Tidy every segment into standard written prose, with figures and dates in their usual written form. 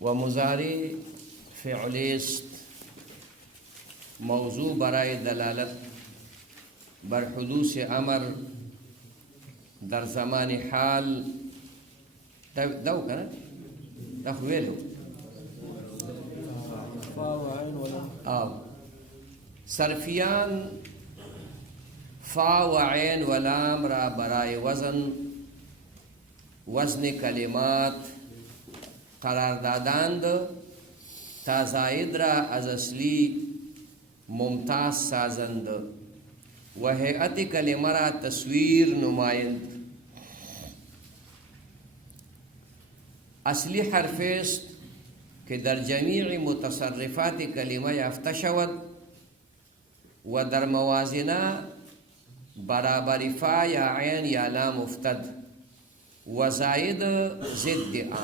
و مضارع فعلی است. موضوع برای دلالت بر حدوث امر در زمان حال دو کنه تخویلو صرفیان فا و عین و لام را برای وزن کلمات قرار دادند تا زائد را از اصلی ممتاز سازند و هیئت کلمه را تصویر نمایند. اصلی حرف است که در جمیع متصرفات کلمه یافته شود و در موازنه برابر فا یا عین یا لام افتد و زائد ضد آ.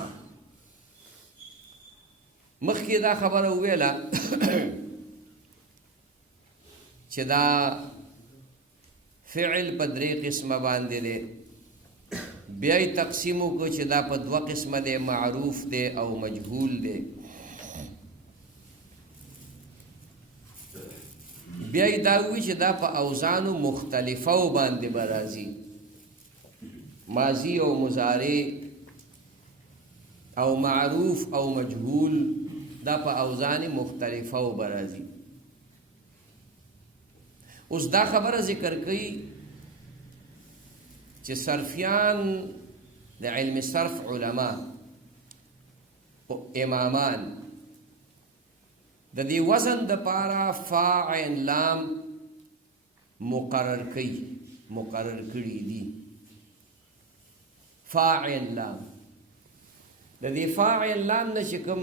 مخکې دا خبره وویله چې دا فعل په درې قسمه باندې دی، بیا یې تقسیم وکړو چې دا په دوه قسمه دی، معروف دی او مجهول دی. بیا یې دا ووی چې دا په اوزانو مختلفو باندې به راځي، ماضی او مضارع او معروف او مجهول دا په اوزان مختلفو به راځي. اوس دا خبره ذکر کوي چې صرفیان د علم صرف علما امامان د دې وزن د پاره فا عین لام مقرر کړي دي. فا عین لام د دې فا عین لام نه چې کوم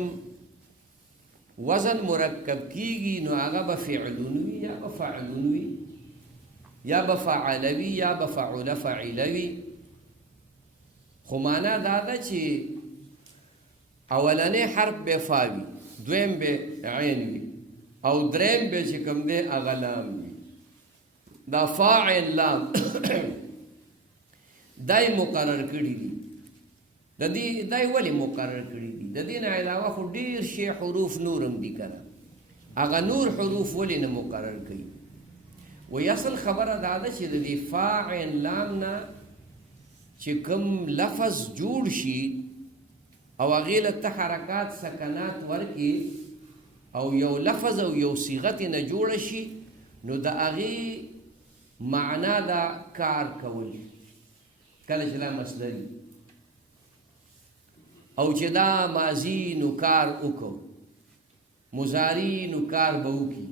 وزن مرکب کیږي نو هغه به فعلون وي یا به فعلون وي یا به فعلوي یا به فعل فعلوي. خو معنا دا ده چې اولنی حرف به فا وي، دویم به عین وي او دریم به چې کوم دی هغه لام وي. دا فا عین لام دای مقرر کړي دي. د دې دای ولې مقرر کړي دي؟ د دې نه علاوه خو ډېر شی حروف نورم دي کنه، هغه نور حروف ولې نه مقرر کړي؟ وی اصل خبره دا ده چې د دې فا عین لام نه چې کوم لفظ جوړ شي او هغې له ته حرکات سکنات ورکړي او یو لفظ او یو صیغت نه جوړه شي، نو د هغې معنا دا کار کول. کله چې دا مصدري او چې دا ماضي نو کار وکړو، مضارع نو کار به وکړي،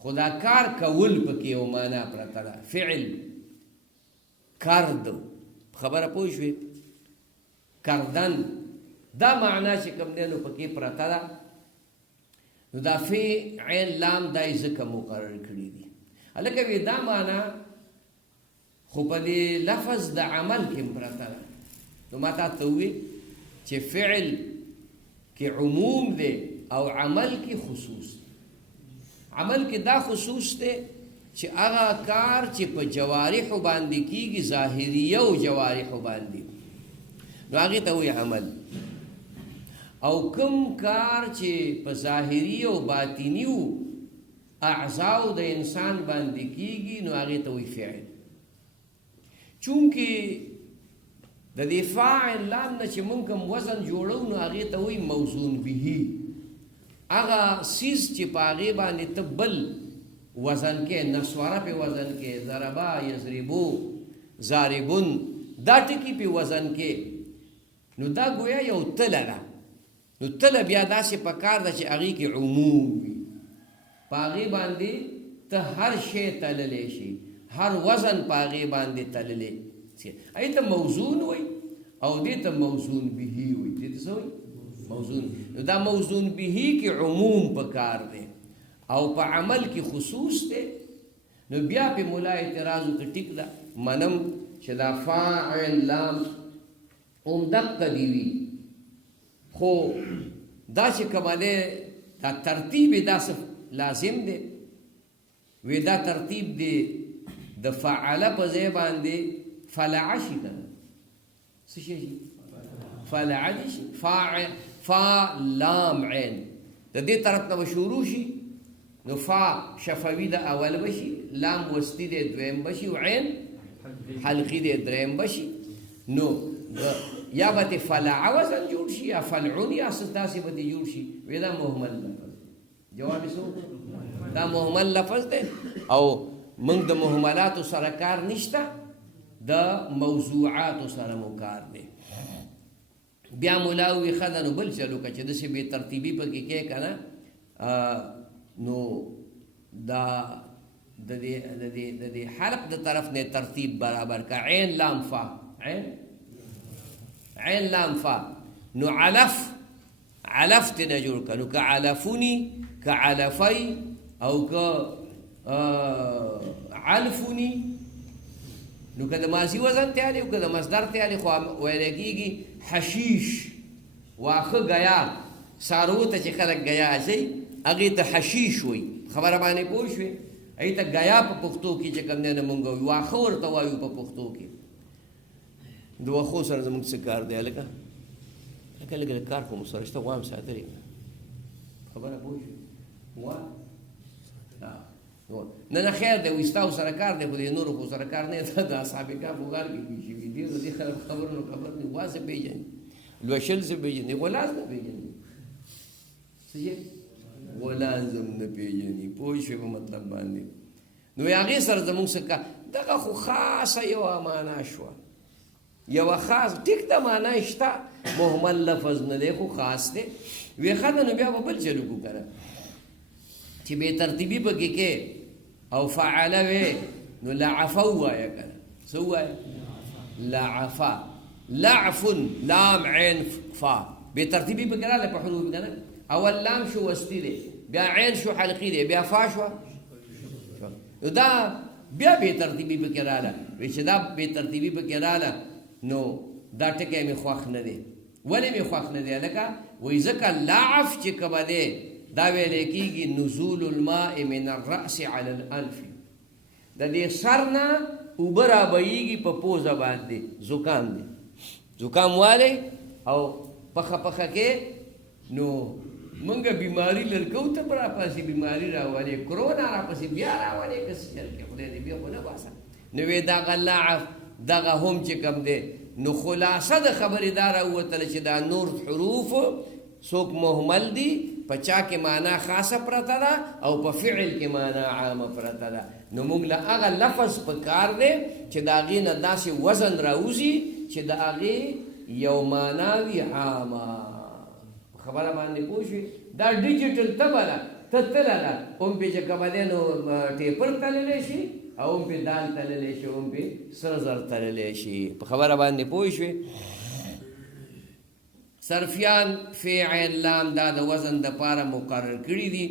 خو دا کار کول پکې یو معنا پرته ده. فعل کرد، خبره پوه شوې؟ کردن دا معنا چې کوم دی نو پکې پرته ده. نو دا فی عین لام دا یې ځکه مقرر کړي دي. هلکه وی دا معنا خو په دې لفظ د عمل کې پرته ده. نو ما تا ته وویل چې فعل کې عموم دی او عمل کې خصوص دی. عمل کې دا خصوص دی چې هغه کار چې په جوارحو باندې کیږي، ظاهریه او جوارحو باندې، نو هغې ته وایي عمل. او کوم کار چې په ظاهري او باطنیو اعضاو د انسان باندې کیږي نو هغې ته وایي فعل. چونکې د دې فا عین لام نه چې موږ کوم وزن جوړو نو هغې ته وایي موزون به. هغه څیز چې په هغې باندې ته بل وزن کې، نسوره پې وزن کې، ضربا یضربو ضاربون دا ټکي پې وزن کې، نو دا گویا یو تله ده. نو تله بیا داسې پکار ده چې هغې کې عموم وي، په هغې باندې ته هر شی تللی شي، هر وزن په هغې باندې تللی شي. هغې ته موزون وایي او دې ته موزون بهي وایي. دې ته څه وایي؟ موزون. نو دا موزون بهي کې عموم پکار دی او په عمل کې خصوص دی. نو بیا پې ملا اعتراض وکړي ټیک ده، منم چې دا فا عین لام همدقه دې وي، خو دا چې کومه دی دا ترتیب یې داسې لازم دی. وی دا ترتیب دی د فعله په ځای باندې فلع شي که نه څه شی شي؟ فلع دي شي. فا لام عین د دې طرف نه شروع شي نو فا شفوي د اول بشي، لام وسطي د دویم بشي، او عین حلقي د دریم بشي. نو یا به فلع وزن جوړ شي یا فلعون یا داسې به جوړ شي. وی دا مهمل لفظ دی. جواب یې څه؟ دا مهمل لفظ دی او موږ د مهملاتو سره کار نشته، د موضوعاتو سره مو کار دی. بیا مولا وی ښه ده نو بل چلو که چې داسې بې ترتیبي پکې کې که نه نو دا د دې حلق د طرف نه ترتیب برابر کا. عین لام فا، عین لام فا، نو علف ته نه جوړ کړو که علفونی که علفی او که علفونی. نو که د ماضي وزن تیالی او که د مصدر تیالی خو ویلی کېږي حشیش. واخه گیا سارو ته چې خلک گیا اچوي هغې ته حشیش وایي. خبره باندې پوه شوې؟ هغې ته گیا په پښتو کې چې کوم دی نه مونږ وایو، واښه ورته وایو په پښتو کې. د واښو سره زموږ څه کار دی هلکه؟ لکه لږ کار خو مو سره شته، غوا هم ساتلی. خبره پوه شوې؟ نه نه خیر دی، وستاو سره کار دی خو د نورو خو سره کار نه دی. د اصحاب کهف په غار کې پېښې وي. ډېر د دې خلک خبرونه خبر نه غوا څه پېژني، لوشل څه پېژني، غلاز نه پېژني. څه شی؟ غلاز هم نه پېژني. پوه شوې په مطلب باندې؟ نو هغې سره زموږ څه کار. دغه خو خاصه یوه معنا شوه، یوه خاص ټیک ده معنا شته، مهمل لفظ نه دی خو خاص دی. وی ښه ده نو بیا به بل چلو کو که نه چې بې ترتیبي پکې کې او فعله وې نو لعفه ووایه که نه. څه ووایه؟ لعفه، لعفن، لام عین فا. بې ترتیبي پکې راغله په حروف که نه. اول لام شو وسطي دی، بیا عین شو حلقي دی، بیا فا شوه. نو دا بیا بې ترتیبي پکې راغله. وایي چې دا بې ترتیبي پکې راغله نو دا ټکی مې خوښ نه دی. ولې مې خوښ نه دی هلکه؟ وایي ځکه لعف چې کومه دی دا ویلی کېږي نزول الماء من الرأس على الانف. د دې سر نه اوبه رابهیږي په پوزه باندې. زکام دی، زکام والی او پخه پخه کې نو مونږ بیماري لرکو ته به راپسې بیماري راولې، کرونا راپسې بیا راولې که څه چل کې خدای دې بیا خو نه باسه. نو وی دغه لعف دغه هم چې کوم دی نو خلاصه د خبرې دا راووتله چې دا نور حروف څوک مهمل دي، په چا کې معنا خاصه پرته ده او په فعل کې معنا عامه پرته ده. نو موږ له هغه لفظ په کار دی چې د هغې نه داسې وزن راوځي چې د هغې یو معنا وي عامه. خبره باندې پوه شوې؟ دا ډیجیټل تبه ده، ته تله ده هم پې چې کومه دی نو ټیپر تللی شي او هم پې دال تللی شي، هم پې سره زر تللی شي. په خبره باندې پوه شوې؟ صرفیان فی عین لام دا د وزن د پاره مقرر کړي دي.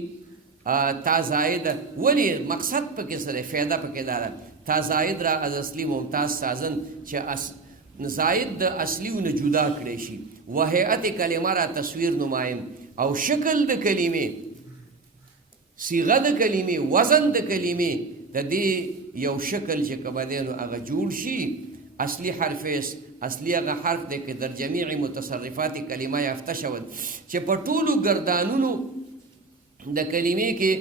تا زاید ولې مقصد پکې سره فایده پکې داره. تا زاید را از اصلی ممتاز سازن چې زاید د اصلیونه جدا کړی شي. و هیئت کلمه را تصویر نمایم او شکل د کلمې، صیغه د کلمې، وزن د کلمې د دې یو شکل چې کومه دی نو هغه جوړ شي. اصلي حرف اصلي هغه حرف دی که در جمیع متصرفات کلمه یافته شود چې په ټولو ګردانونو د کلمې کې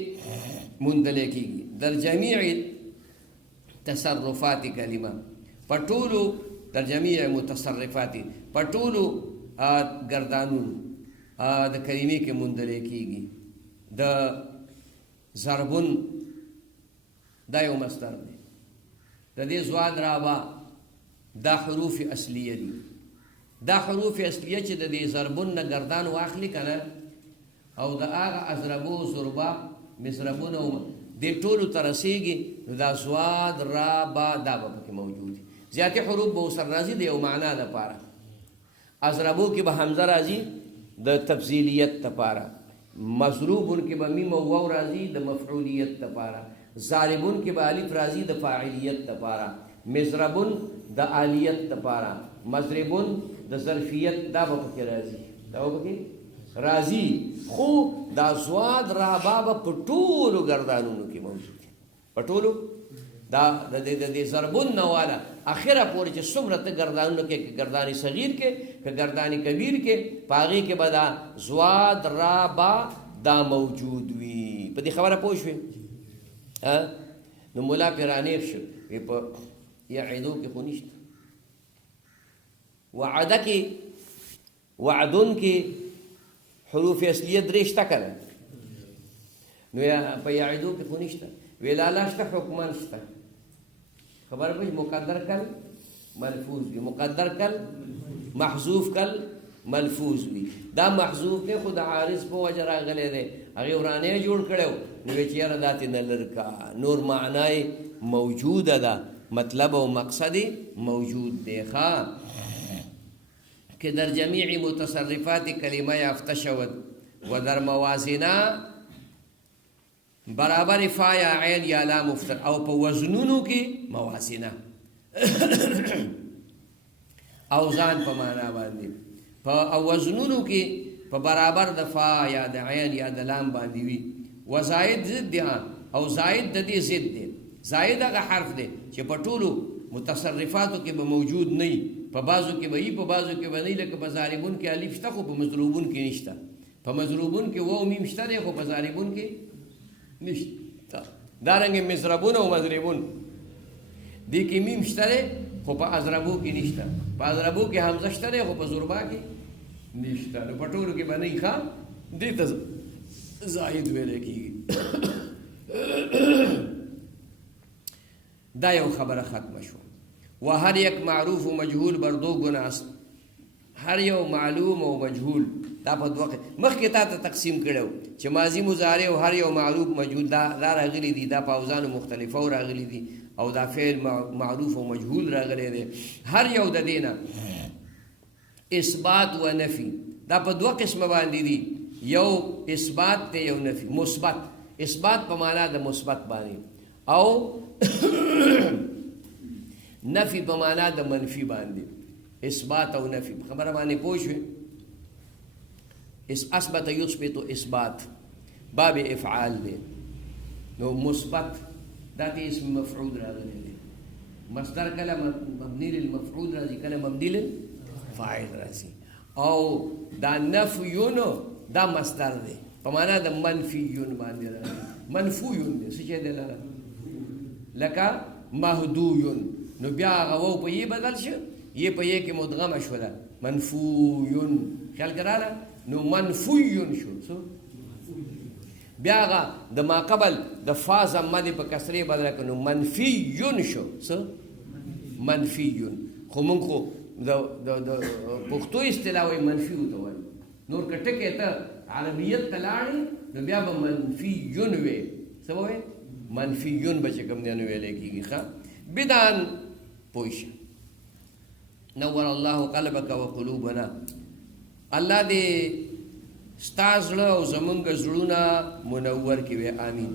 موندلی کېږي. در جمیع تصرفات کلمه، په ټولو در جمیع متصرفات، په ټولو ګردانونو د کلمې کې موندلی کېږي. د ضربون دا یو مصدر دی، د دې زواد رابا دا حروف اصلیه دي. دا حروف اصلیه چې د دې ضربون نه ګردان واخلي که نه او د هغه اضربو، ضربا، مضربونه دې ټولو ته رسېږي نو دا زواد رابا دا به پکې موجود دي. زیاتې حروف به ورسره راځي د یو معنا دپاره. اضربو کې به حمزه راځي د تفضیلیت دپاره، مضروبون کې به میم او واو راځي د مفعولیت دپاره، ضاربون کې به الف راځي د فاعلیت دپاره، مضربون د آلیت دپاره، مضربون د ظرفیت دا به پکې راځي، دا به پکې راځي. خو دا زواد رابا به په ټولو ګردانونو کې موجود دي، په ټولو دا د دې ضربون نه والا اخره پورې چې څومره ته ګردانونه کې ګردانی صغیر کې که ګردانی کبیر کې پاغي کې به دا زواد را با دا موجود وي. په دې خبره پوه شوې؟ نو مولا پیرانیر شو په یعدو کې خو نشته، وعده کې وعدون کې حروف اصلیه درې شته که نه؟ نو په یعدو کې خو نشته. ولاله شته، حکمان شته. خبر پوه مقدر کل ملفوظ وي، مقدر کل محذوف کل ملفوظ وي. دا محذوف دی خو د عارض په وجه راغلی دی، هغې ورانه جوړ کړی و، نو وی چې یاره دا ترې نه لر کا، نور معنی موجوده ده، مطلب او مقصد موجود دی. ښه که در جمیع متصرفات کلمه یافته شود و در موازنه برابر فا یا عین یا لام افتر، او په وزنونو کې موازنه اوزان په معنا باندې په وزنونو کې په برابر د فا یا د عین یا د لام باندې وي. و زائد ضد دی، او زائد د دې ضد دی. زائد هغه حرف دی چې په ټولو متصرفاتو کې به موجود نه وي، په بعضو کې به وي، په بعضو کې به نه وي. لکه په ضاربون کې الف شته خو په مضروبون کې نشته، په مضروبون کې واو میم شته دی خو په ضاربون کې نشته. دارنګه مضربون او مضربون دې کې میم شته دی خو په اضربو کې نشته، په اضربو کې حمزه شته دی خو په ضربا کې نشته. نو په ټولو کې به نه وي. ښه دې ته زائد ویلی کېږي. دا یو خبره ختمه شوه. و هر یک معروف و مجهول بر دو گنه است. هر یو معلوم او مجهول دا په دوه مخکې تا ته تقسیم کړو چې ماضي مضارع او هر یو معروف مجهول دا راغلي دي، دا په اوزانو مختلفو راغلي دي، او دا فعل معروف او مجهول راغلی دی. هر یو د دې نه اثبات و نفي دا په دوه قسمه باندې دي، یو اثبات دی یو نفي. مثبت اثبات په معنا د مثبت باندې، او نفي په معنا د منفي باندې. اثبات او نفي خبره باندې پوه شوې؟ اثبت یثبت اثبات باب افعال دی. نو مثبت دا د اسم مفعول راغلی دی، مصدر کله مبني للمفعول راځي، کله مبني للفاعل راځي. او دا نفیون دا مصدر دی په معنا د منفیون باندې راځي. منفویون دی څه شی دی لکه مهدویون، نو بیا هغه واو په یې بدل شو، یې په یې کې مدغمه شوله، منفویون. خیال کراله نو منفویون شو. څو بیا هغه د ما قبل د فا ضمه دې په کسرې بدله کړو، نو منفیون شو. څه منفیون. خو مونږ خو د پښتو اصطلاح وایي منفي ورته وایي، نور که ټکې ته عربیت ته لاړې نو بیا به منفیون وې. څه به وایې؟ منفیون به چې کوم دی نو ویلی کېږي. ښه بدان پوه شه. نور الله قلبک و قلوبنا، الله دې ستا زړه او زمونږ زړونه منور کړي. وی آمین.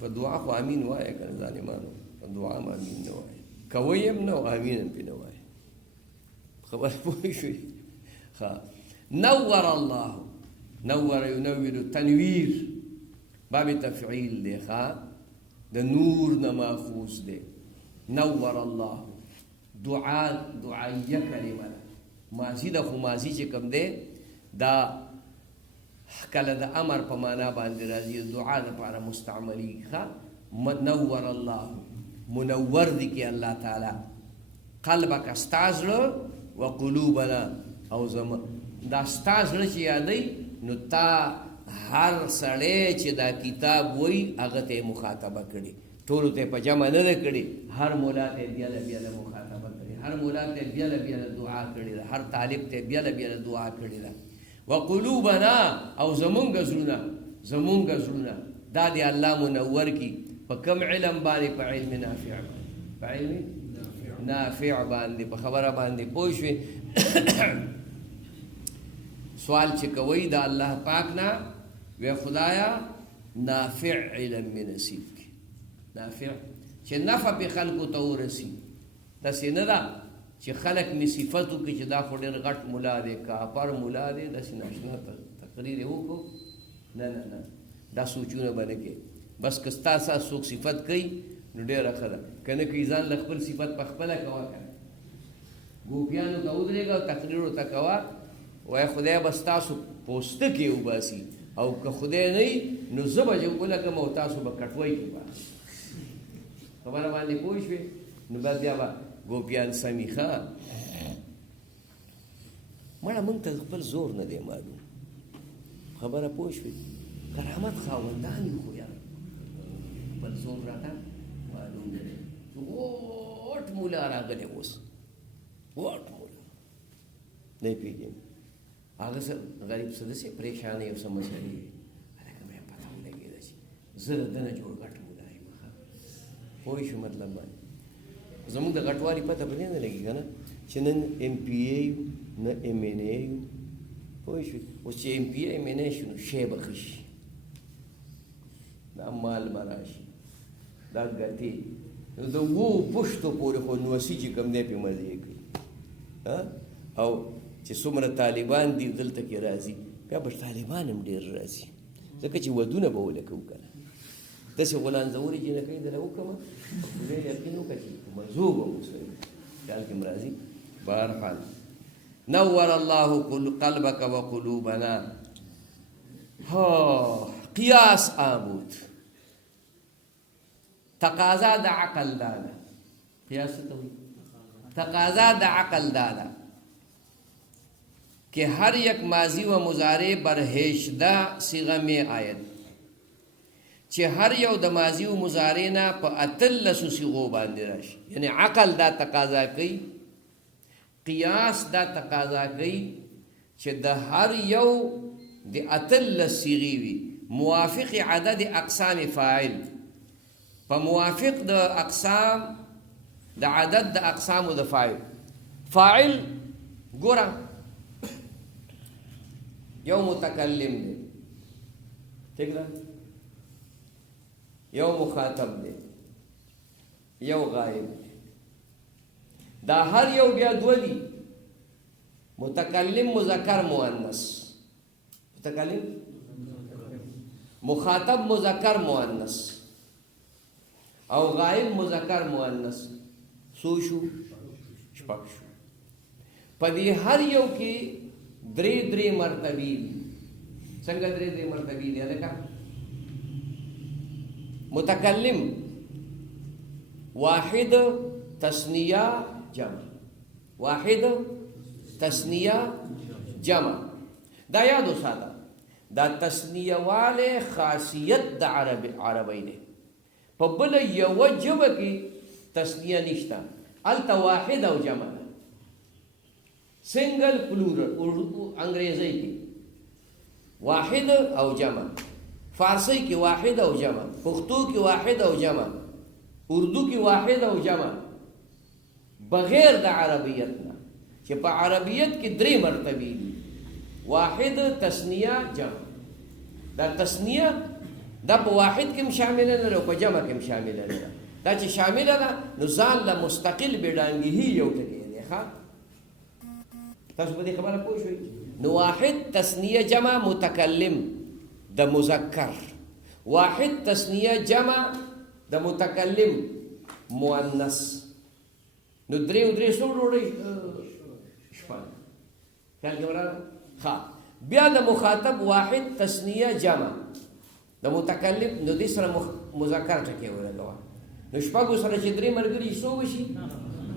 په دعا خو آمین وایه که نه ظالمانو، په دعا هم آمین نه وایه، کوئ هم نه او آمین هم پې نه وایه. خبره پوه شوې؟ ښه نور الله، نور ینور تنویر باب تفعیل دی. ښه د نور نه ماخوذ دی. نور الله دعایه کلمه ده، ماضي ده، خو ماضي چې کوم دی دا کله د امر په معنا باندې راځي، دعا دپاره مستعملېږي. ښه نور الله منور دی کې الله تعالی قلبک ستا زړه و قلوبنا او زما دا ستا زړه چې یادوي نو تا هر سړی چې دا کتاب وایي هغه ته یې مخاطبه کړي، ټولو ته یې په جمع نه ده کړي، هر مولا ته یې بیله بیله مخاطبه کړي، هر مولا ته یې بیله بیله دعا کړې ده، هر طالب ته یې بیله بیله دعا کړې ده. وقلوبنا او زمونږ زړونه، زمونږ زړونه دا دې الله منور کي. په کم علم باندې؟ په علم نافع باندې، په علم نافع باندې، په خبره باندې پوه شوې. سوال چې کوئ د الله پاک نه وی خدایا نافع علم می نصیب کی، نافع چې نفع په خلکو ته ورسي. داسې نه ده چې خلک می صفت وکړي چې دا خو ډېر غټ ملا دی، کاپر ملا دی، داسې ناشنا تقریر یې وکړو. نه نه نه، دا سوچونه به نه کوې. بس که ستا څوک صفت کوي نو ډېره ښه ده که نه کوي ځان له خپل صفت په خپله کوه که نه ګوپیانو ته ودرېږه او تقریر ورته کوه وایي خدای به ستاسو پوستکې وباسي او که خدای نه وي نو زه به ولګم او تاسو به کټوۍ کې باسي خبره باندې پوه شوې نو بس بیا به ګوپیان سمي ښه مړه موږ ته خپل زور نه دی معلوم خبره پوه شوې کرامت خاوندان یو خو یار خپل زور راته معلوم نه دی غوټ مولا راغلی اوس غوټ مولا نه پېژني هغه څه غریب څه داسې پریشانۍ او څه مسلې وي هلکه مې پته ولګېده چې زه د ده نه جوړ غټ مولا یم پوه شو مطلب باندې زموږ د غټوالي پته په دې نه لګي که نه چې نن ایم پی اے یو نه ایم این اے یو پوه شوې اوس چې ایم پی اے ایم این اے شو نو شی به ښه شي دا مال به راشي دا ګټې نو د اوو پشتو پورې خو نوسي چې کوم دی پې مزې کوي او چې څومره طالبان دي دلته کې راځي بیا به طالبان هم ډېر راځي ځکه چې ودونه به ولکوو که نه داسې غولانځورې چې نه کوي دله وکړمه خدای یقین وکړه چې په مزو به مو سره خیال کې م راځي بهرحال نور الله قلبك وقلوبنا قیاس آمود تقاضا د عقل دادا قیاس ته وایي تقاضا د عقل دادا کہ ہر یک ماضی و مضارع برہیشدہ صیغہ میں آید چې هر یو د ماضی و مضارع نه په اتلسو صیغو باندې راشي یعنی عقل دا تقاضا کوي قیاس دا تقاضا کوي چې د هر یو د اتلس صیغې وي موافق عدد اقسام فاعل په موافق د اقسام د عدد د اقسامو د فاعل ګوره یو متکلم دی ٹھیک ده یو مخاطب دی یو غائب دی دا هر یو بیا دو دی متکلم مذکر مؤنث متکلم مخاطب مذکر مؤنث او غائب مذکر مؤنث سو شو شپږ شو په دې هر یو کې درې مرتبې دي څنګه درې مرتبې دي لکه متکلم واحد تثنیه جمع واحد تثنیه جمع دا یاد وساته دا تثنیه والے خاصیت د عربی دی په بل یو جمع کې تثنیه نشته الته واحد او جمع سنگل پلورل اردو انګریزی کې واحد او جمع فارسی کې واحد او جمع پښتو کې واحد او جمع اردو کې واحد او جمع بغیر د عربیت نه چې په عربیت کې درې مرتبې دي واحد تثنیه جمع دا تثنیه دا په واحد کې هم شامله نه او په جمع کې هم شامله نه دا چې شامله ده نو ځان له مستقل بډانګي یو ټکی دی ښه تاسو په دې خبره پوه شئ نو واحد تثنیه جمع متکلم د مذکر واحد تثنیه جمع د متکلم مؤنث نو درې څو ډوډۍ شپږ خیال کې ورغله ښه بیا د مخاطب واحد تثنیه جمع د متکلم نو دې سره مذکر ټکی ولګوه نو شپږو سره چې درې ملګري څو وشي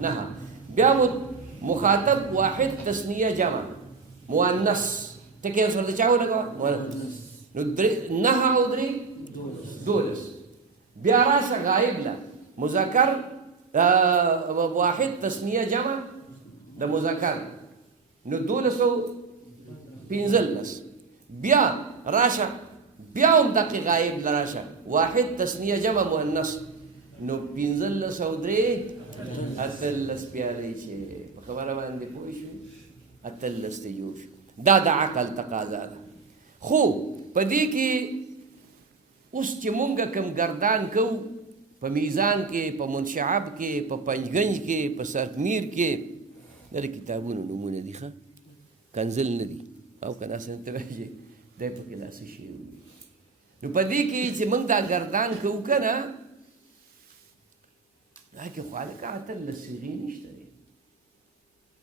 نهه بیا مخاطب واحد تثنیه جمع مؤنث ټکی سره د چا ولګوه نو نهه او درې دولس بیا راشه غایب له مذکر واحد تثنیه جمع د مذکر نو دولس او پنځلس بیا راشه بیا هم دقیق غایب لراشه واحد تثنیه جمع مؤنث نو پنځلس او درې اتلس پیالې چې په خبره باندې پوه شو اتلس ته جوړ شو دا د عقل تقاضا ده خو په دې کې اوس چې مونږ کوم گردان کوو په میزان کې په منشعب کې په پنجگنج کې په سرمیر کې دا کتابونو نمونه دي ښه کنزل نه دي او که داسې نه ته وایي دی پکې داسې شی نو په دې کې چې مونږ دا گردان کوو که نه دا کې خو هلکه اتلس صیغې نشته دی،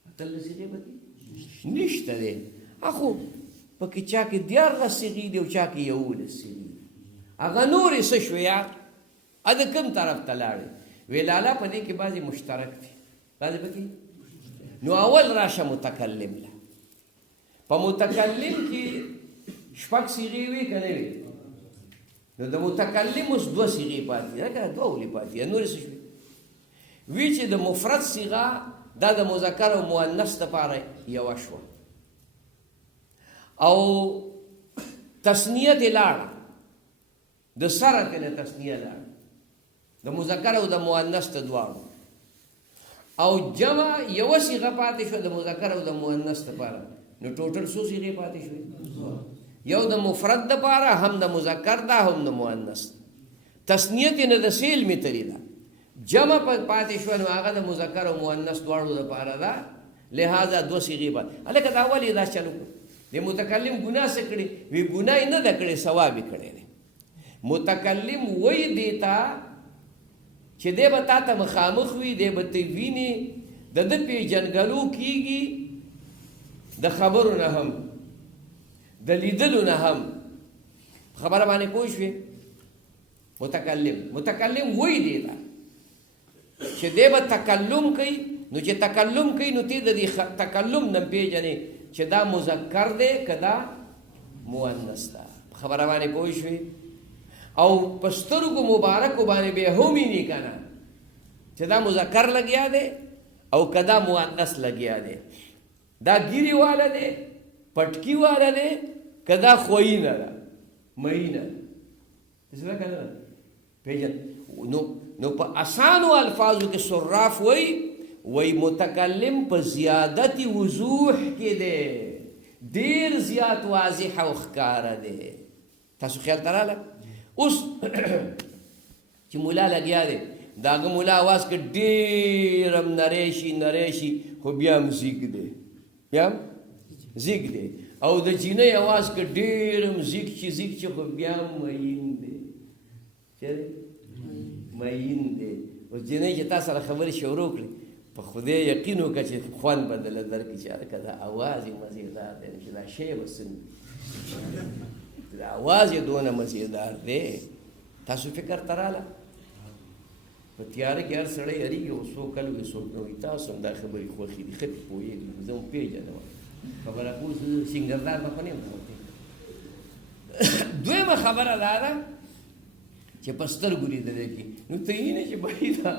اتلس صیغې پکې نشته دی. خو پکې چا کې 14 صیغې دي او چا کې 11 صیغې دي. هغه نورې څه شوې یار د کوم طرف ته لاړې؟ وی لالا په دې کې بعضې مشترک دي، بعضې پکې. نو اول راشه متکلم له. په متکلم کې 6 صیغې وي که نه وي؟ نو د متکلم اوس 2 صیغې پاتې دي، که 2 ولې پاتې دي؟ نورې څه شوې؟ وی چې د مفرد صیغه دا د مذکر او مؤنث دپاره یوه شوه، او تسنیه دې لاړه، د سره ترې تسنیه لاړه، د مذکر او د مؤنث ته دواړو، او جمع یوه صیغه پاتې شوه د مذکر او د مؤنث دپاره. نو ټوټل څو صیغې پاتې شوې؟ یو د مفرد دپاره، هم د مذکر ده هم د مؤنث. تسنیه ترې نه د سیل متري ده، جمع پاتې شوه نو هغه د مذکر او مؤنث دواړو دپاره ده، لہذا 2 صیغې پاتې. هلکه دا ولې دا چلو کړو؟ د متکلم ګناه څه کړې؟ وی ګناه یې نه ده کړې، ثواب یې کړی دی. متکلم وی دیتا چې دی به تا ته مخامخ وي، دی به ته وینې، د ده پیژنګلو کېږي د خبرو نه هم، د لیدلو نه هم. خبره باندې پوه شوې؟ متکلم وی دیتا چې دی به تکلم کوي، نو چې تکلم کوي نو تی د دې تکلم نه پیژنې چې دا مذکر دی که دا مؤنث ده. خبره باندې پوه شوې؟ او په سترګو مبارکو باندې به هم ویني که نه چې دا مذکر لګیا دی او که دا مؤنث لګیا دی، دا ګیرې والا دی پټکي والا دی که دا خوینه ده مینه ده. زده که نه پیژن؟ نو په اسانو الفاظو کې صراف وی متکلم په زیادت وضوح کې دی، ډیر زیات واضح او ښکاره دی. تاسو خیال ته راغله؟ اوس چې مولا لګیا دی، د هغه مولا اواز که ډېر هم نری شي خو بیا هم زیږ دی، او د جینۍ اواز که ډېر هم زیږ شي خو بیا هم مین دی. چېرې مین دی. اوس جینۍ چې تا سره خبرې شروع کړي، په خدای یقین وکړه چې خوند به دله درکړي چې هلکه دا اواز یې مزېدار دی، چې دا شی به څنګه دا اواز یې دونه مزېدار دی. تاسو فکر ته راله؟ په تیاره کې هر سړی هرېږي، او څوک کله وي څوک نه وي. تاسو هم دا خبرې خوښې دي، ښه پې پوهېږم، زه هم پېژنم خبره پوه زه سینګردار به خو نه یم. دویمه خبره دا ده چې په سترګو لیدلی کي، نو ته یې نه چې بهي دا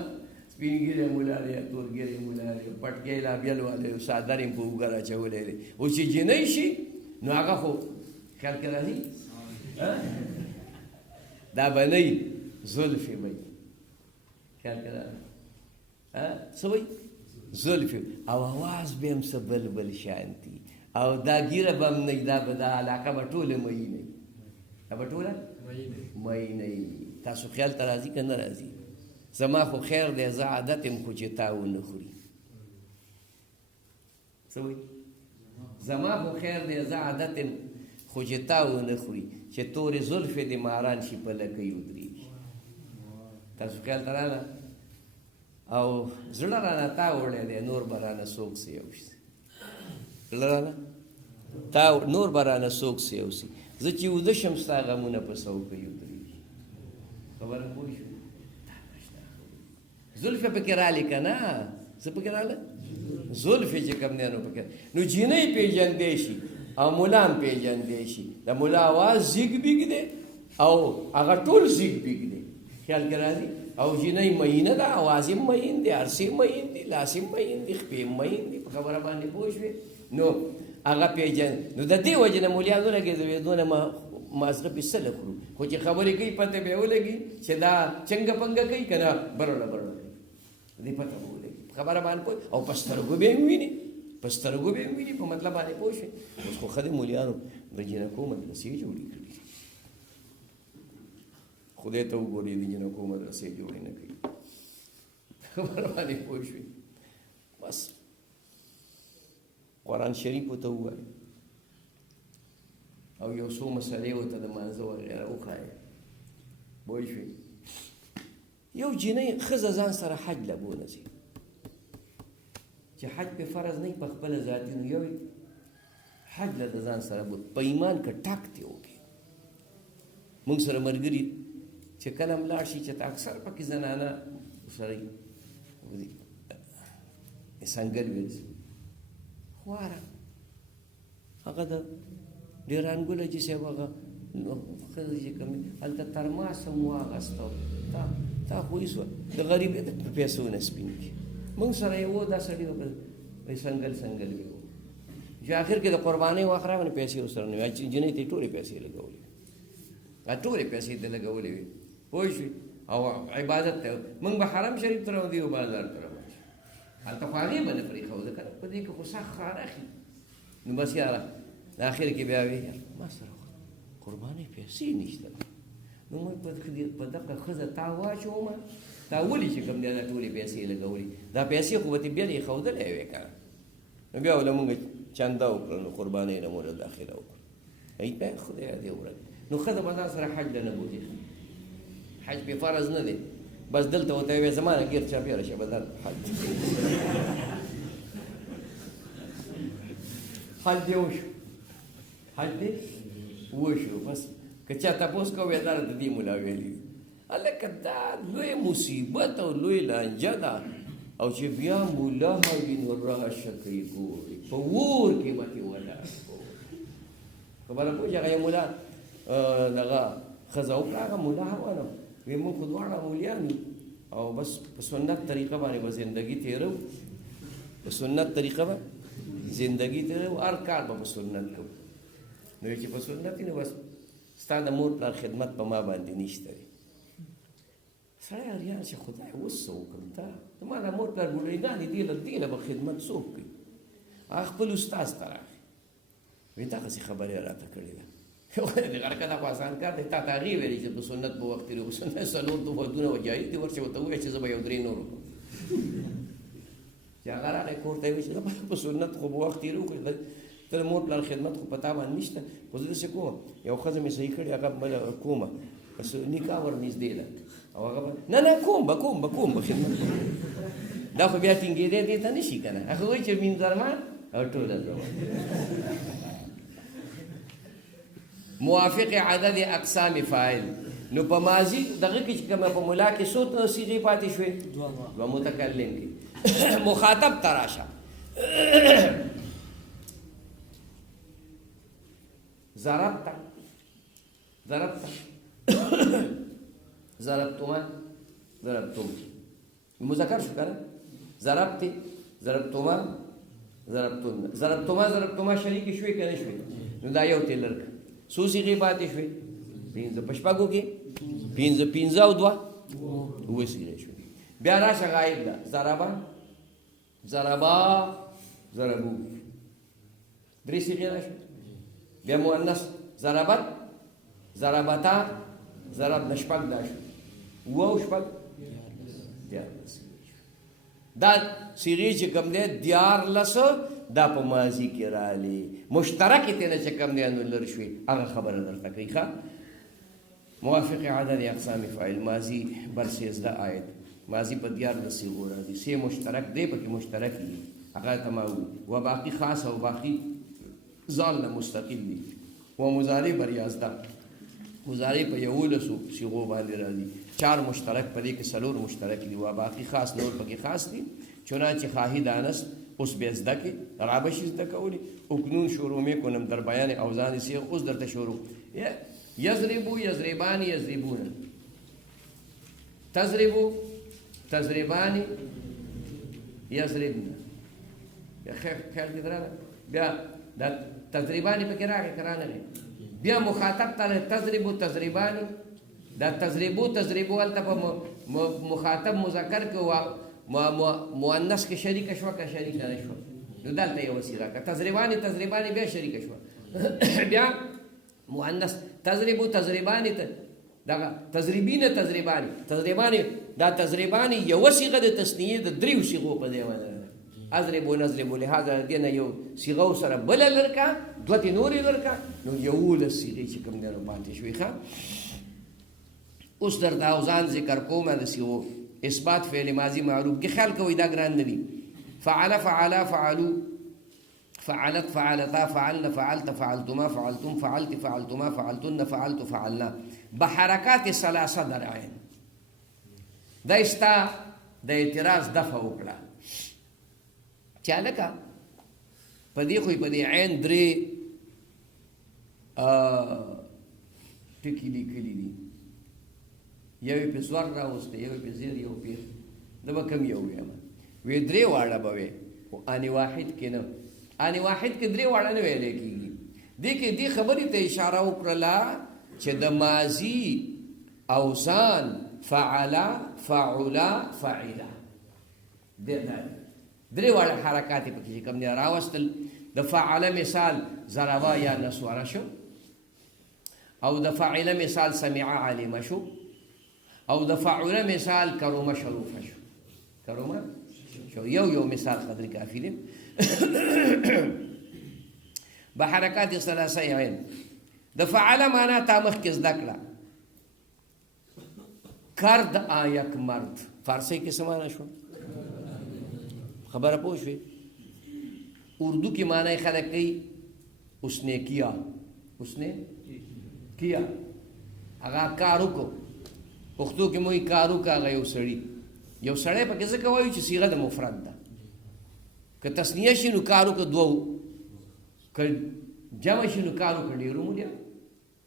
سپین ګیری مولا دی یا تور ګیری مولا دی، پټکی لا بیل والی څادر یې په اوږه راچولی دی. اوس چې جینۍ شي نو هغه خو خیال کې راځي دا به نه وي، زلفې به وي. خیال کې راځي څه به وي؟ زلفې، او اواز به هم څه بل شانتي، او دا ګیره به هم نه وي، دا به دا علاقه به ټوله مینه وي، دا به ټوله مینه وي. تاسو خیال ته راځي که نه راځي؟ زما خو خیر دی، زه عادت یم خو چې تا ونه خوري. څه وایي؟ زما خو خیر دی، زه عادت یم خو چې تا ونه خوري، چې تورې زلفې د ماران شي په لکۍ ودرېږي. تاسو خیال ته راغله؟ او زړه رانه تا وړی دی، نور به رانه څوک څه یوسي. زړه رانه تا نور به رانه څوک څه یوسي. زه چې وده شم ستا غمونه په څوکۍ ودرېږي. خبره پوه شوې؟ زلفې پکې رالی که نه؟ څه پکې راله؟ زلفې چې کوم دی نو پکې، نو جینۍ پېژندی شي او ملا هم پېژندی شي. د ملا اواز زیږ بیږ دی او هغه ټول زیږ بیږ دی. خیال کې راځي؟ او جینۍ مینه ده، اواز یې مین دی، هر څه مین دی، لاس یې مین دی، خپې یې مین دی. په خبره باندې پوه شوې؟ نو هغه پېژند. نو د دې وجې نه مولیانو لګېدوې دونه مازغه پې څه له خورو، خو چې خبرې کوي پته به یې ولګي چې دا چنګه پنګه کوي که نه بروله کوي، دې پته به ولګي. خبره باندې پوه، او په سترګو به یې هم ویني، په سترګو به یې هم ویني. په مطلب باندې پوه شوې؟ اوس خو ښه د مولیانو د جینکو مدرسې جوړې کړي. خدای ته وګورئ، د جینکو مدرسې جوړې نه کوي. خبره باندې پوه شوې؟ بس قرآن شریف ورته ووایه او یو څو مسلې ورته د مانځه وغیره وښایه، پوه شوې؟ یو جنۍ ښځه ځان سره حج له بونځي چې حج پې فرض نه وي په خپله ذاتي نو یو حج له د ځان سره بوت په ایمان که ټاک تې وکړي. موږ سره ملګري چې کله هم لاړ شي چې اکثر پکې زنانه سره سنګر ویل خواره هغه د ډېرانګله چې صاحب هغه ښځه چې کوم هلته ترماس هم واغسته تا خو هېڅ د غریب د پیسو نه سپین کړي. موږ سره یې و دا سړي سنګل وي چې آخر کې د قربانۍ وخت راغی نو پیسې ورسره نه وي جنۍ ته یې ټولې پیسې لګولې ټولې پیسې ته لګولې وي پوه شوې او عبادت ته موږ به حرم شریف ته راوځي او بازار ته راوځي هلته خو هغې به نه پرېښوده که نه په دې کې خو سخت ښار اخلي نو بس یاره د آخر کې بیا وي ما سره قربانۍ پیسې نشته نو موږ په دغه ښځه تا واچومه تا ولې چې کوم دی دا ټولې پیسې لګولې دا پیسې خو به تې بیا یې ښودلی وې که نه نو بیا له مونږ چنده وکړه نو قربانۍ نه مو له داخله وکړه ای بیا خدای دې ورک نو ښځه به ځان سره حج له نه بوځي حج پې فرض نه دی بس دلته ورته ویې زما نه ګیر چاپېره شه به دا حج حج دې وشو حج دې وشو بس که چا تپوس کوو دا د دې ملا ویلي هلکه دا لوی مصیبت او لوی لانجه ده او چې بیا ملا وي نو راشه کوي ګوري په اور کې به ترې ولاړ خبره پوه شي هغه یو ملا دغه ښځه وکړه هغه ملا روانه وایي موږ خو دواړه مولیان یو او بس په سنت طریقه باندې به زندګي تېرو په سنت طریقه به زندګي تېرو هر کار به په سنت کوو نو چې په سنت وي نو بس ستا د مور پلار خدمت په ما باندې نشته دی سړی حیران چې خدای اوس څه وکړم دا زما د مور پلار بوډۍ دې له به خدمت څوک کوي هغه خپل استاذ ته راغی وایي دغسې خبرې راته کړې ده د غرکه خو اسان کار دی تا ته هغې ویلې چې په سنت په وخت تېرېږو سنت څلور ودونه و جایز دي ورشه ورته ووایه چې زه به یو درې نور وکړم چې هغه راغی کور ته یې وایي چې په سنت خو په وخت تېرېږو ته د مور پلار خدمت خو په تا باندې نشته خو زه داسې کوم یو ښځه مې صحیح کړې هغه بله کومه نکاح ور نږدې ده او هغه به نه کوم به خدمت دا خو بیا ټینګېدی دې ته نه شي که نه هغه وایي چې مینځرمان او ټوله زما موافق عدد اقسام فاعل نو په ماضي دغه کې چې کومه په ملا کې څو صیغې پاتې شوې دوه متکلم کې مخاطب ته راشه ضربت ضربتما ضربتم مذکر شو کنه ضربتما شریک شوې کنه شوې نو دا یو ته لرک څو صيغې پاتې شوې پنځه پشپاګو کې پنځه او دوه اوه صيغې شوې بیا راشه غایب ده ضربو درې صيغې راشي بیا مؤنث ضربت ضربتا ضرب شپږ دا شو اوه شپږ دا صيغې چې کوم دی دیارلس دا په ماضي کې راغلي مشترک یې نه چې کوم دی نو لر شوي هغه خبره درته کوي ښه موافق عدد اقسام فاعل ماضي بر 13 آیت ماضي په دیارلس صيغو راځي سه مشترک دی پکې مشترک دي هغه تمام و باقي خاص او باقي ځان له مستقل دي و مضارع بر 11 مضارع په 11 صيغو باندې راځي 4 مشترک په دې کې څلور مشترک دي و باقي خاص نور پکې خاص دي چنانچه خواهی دانست اوس بیا زده کې رابشي زده کولی اکنون شروع میکنم در بیان اوزان صیغ اوس درته شروع یضربو یضربانی یضربون تضربو تضربانی یضربن خیر دې درانه بیا دا تضربانی پکې راغی که رانغی بیا مخاطب ته تضربو تضربانی دا تضربو هلته په مخاطب مذکر کې مؤنث کې شریکه شوه که شریکه نه شوه نو دلته یوه صیغه که تضربانی بیا شریکه شوه بیا مؤنث تضربو تضربانی دغه تضربانی دا تضربانی یوه صیغه د تثنیې د دریو صیغو په دی باندې اضربو نضربو لهذا دې نه یو صیغه سره بله لرکه دوه نورې لرکه نو 11 صیغې چې کوم دی نو پاتې شوې ښه اوس درته اوزان ذکر کوم داسې و اثبات فعل ماضي معروف کې خیال کوئ دا ګران نه دي. فعل فعلا فعلوا فعلت فعلتا فعلن فعلت فعلتما فعلتم فعلت فعلتما فعلتن فعلت فعلنا بحرکات ثلاثه در عین. دا استا د اعتراض دفع وکړه چې هلکه په دې خو په دې عین درې ټکي لیکلي دي، یو یې په زور راوسته، یو یې په زیر، یو پیر. زه به کوم یو ویم؟ وی درې واړه به وې، خو آن واحد کې نه. آن واحد کې درې واړه نه ویلی کېږي. دې کې دې خبرې ته اشاره وکړله چې د ماضي اوزان فعلا فعلا فعلا درې واړه حرکات یې پکې چې کوم دی راوستل. د فعله مثال ضربه یا نسواره شو، او د فعله مثال سمع علمه شو، او د فعله مثال کرومه شروفه شو. کرومه شو یو مثال قدر کافی دی. بحرکات ثلاثه عین. د فعله معنا تا مخکې زده کړه، کرد آیک مرد. فارسی کې څه معنا شو؟ خبره پوه شوې؟ اردو کی معنی خلق کئی اس نے کیا، اس نے کیا اگا کارو کو. پختو کې موي کارو کا غي یو سړی په کې څه کوي چې صيغه د مفرد ده. که تسنیه شي نو کارو کو دوو، که جمع شي نو کارو کو ډیرو مو دي.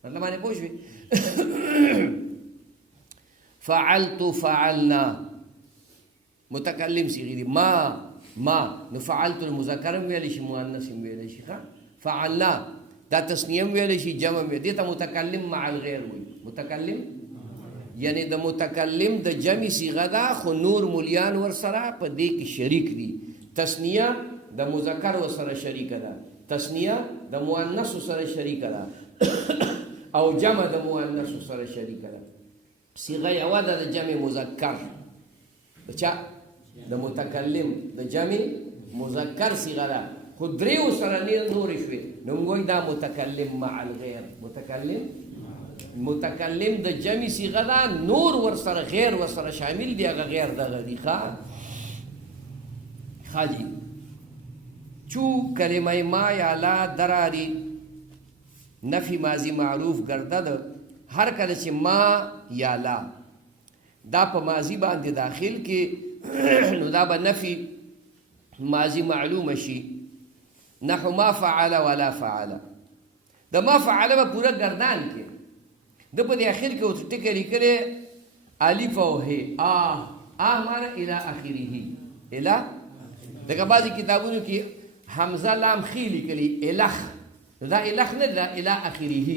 مطلب باندې پوه شوې؟ فعلت فعلنا متکلم صيغه دي. ما نو فعلت المذکر ویل شي، مؤنث ویل شي. فعلنا دا تسنیه ویل شي، جمع ویل دي. ته متکلم مع الغیر وي. متکلم یعنی د متکلم د جمع صيغه ده، خو نور مولیان ور سره په دې کې شریک دي. تسنیه د مذکر ور سره شریک ده، تسنیه د مؤنث سره شریک ده، او جمع د مؤنث سره شریک ده. صيغه یو ده د جمع مذکر، بچا د متکلم د جمع مذکر صيغه ده، خو دریو سره نور شوي نو موږ دا متکلم مع الغیر. متکلم د جمع صيغه ده، نور ور سره غیر ور سره شامل دی. هغه غیر دغه دی. خاجی چو کلمه ما یا لا دراری نفی ماضی معروف گردد. هر کله چې ما یا لا دا په ماضی باندې داخل کې نو دا به نفی ماضی معلوم شي. نحو ما فعل ولا فعل. د ما فعل به پورا گردان کې د په دې اخر کې اوس ټکی لیکلې الف او ه معنا الى اخره. الى دغه بعضی کتابونو کې حمزه لام خی لیکلي الخ. دا الخ نه دا الى اخره.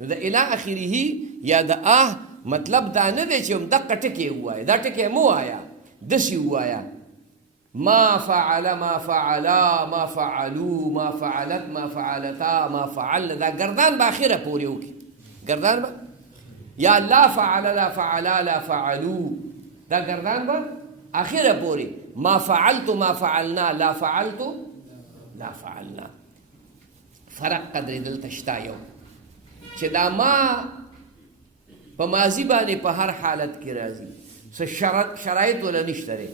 نو دا الى اخره یا د مطلب دا نه دی چې هم دقه ټکی ووایه، دا ټکی مو وایا، داسې ووایه. ما فعل ما فعلا ما فعلوا ما فعلت ما فعلتا ما فعل. دا گردان به اخره پورې وکړي. گردان به یا لا فعل لا فعلا لا فعلوا، دا گردان به اخره پورې. ما فعلت ما فعلنا لا فعلت لا فعلنا. فرق قدر دلته شته یو چې دا ما په ماضي باندې په هر حالت کې راځي، څه شرایط ولا نشته دی.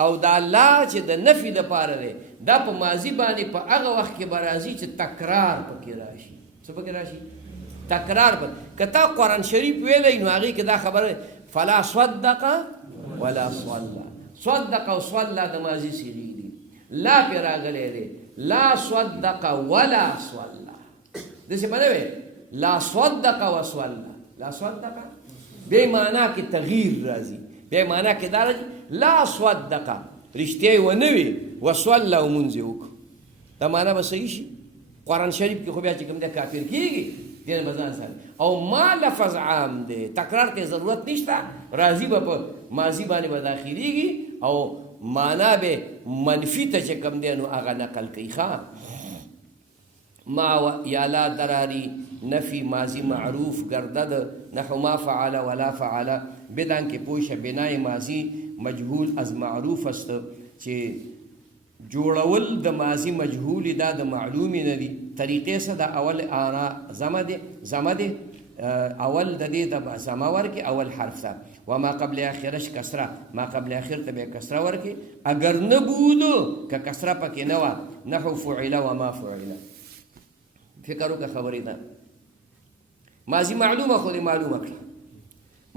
او دا لا چې د نفي دپاره دی، دا په ماضي باندې په هغه وخت کې به راځي چې تکرار پکې راشي. څه پکې راشي؟ تکرار پکې. که تا قرآن شریف ویلی نو هغې کې دا خبره فلا صدق ولا صلى. صدق او صلى د ماضي صیغې دي. لا پې راغلی دی، لا صدق ولا صلى. داسې به نه وی لا صدق وصلى. لا صدق بې معنا کې تغییر راځي، بې معنا کې دا راځي لا صدق رښتیا یې ونه وي، وصلى او مونځ یې وکړو. دا معنا به صحیح شي. قرآن شریف کې خو بیا چې کوم دی کافر کېږي، دې نه به ځان ساتي. او ما لفظ عام دی، تکرار ته ضرورت نشته. راځي به په ماضي باندې به داخلېږي او معنا به منفي ته چې کوم دی نو هغه نقل کوي. ما یا لا دراری نفی ماضی معروف گردد. نحو ما فعل ولا فعل. بدان کې پوشه بنای ماضی مجهول از معروف است چې جوړول د ماضی مجهول دا د معلومی نه دي. طریقې سره د اول انا زمده اول د دې د سما ورکی اول حرف ته وما قبل اخرش کسره ما قبل اخر ته به کسره ورکی اگر نه بودو که کسره پکې نه و نحو فعل وما فعل فکر وکړه خبرې ده ماضی معلومه خو دې معلومه کړه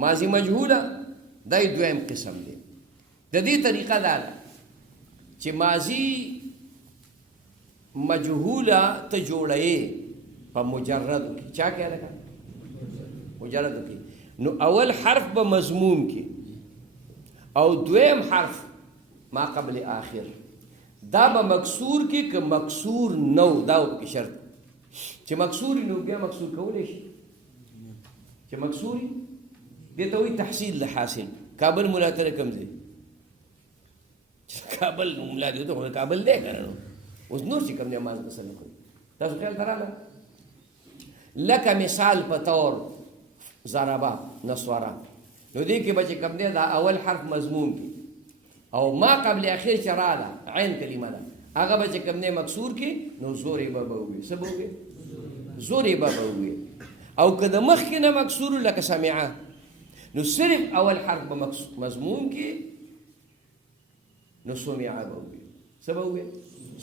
ماضی مجهوله دا دویم قسم دی د دې طریقه دا ده چې ماضی مجهوله ته جوړې په مجرد کې چا کې لکه مجرد کې نو اول حرف به مضموم کې او دویم حرف ما قبل آخر دا به مکسور کې که مکسور نو دا په شرط چې مکسور نو بیا مکسور کولی شي چې مکسوري دې ته وایي تحصیل حاصل کابل ملا ته کم دی کابل ملا دی ته کابل دی کنه نو اوس نور چې کوم دی مال مسله کوي تاسو خیال دراله لکه مثال په تور ضربه نصوره نو دې کې بچ کوم دی دا اول حرف مضموم کی او ما قبل اخر چراله عین کلمه ده هغه بچ کوم دی مکسور کی نو زورې به وي سبوږي زورې به وي او کله مخ کې نه مکسور لکه سمعه نو صرف اول حرف به مضموم کی نو سمعه به وي سبوږي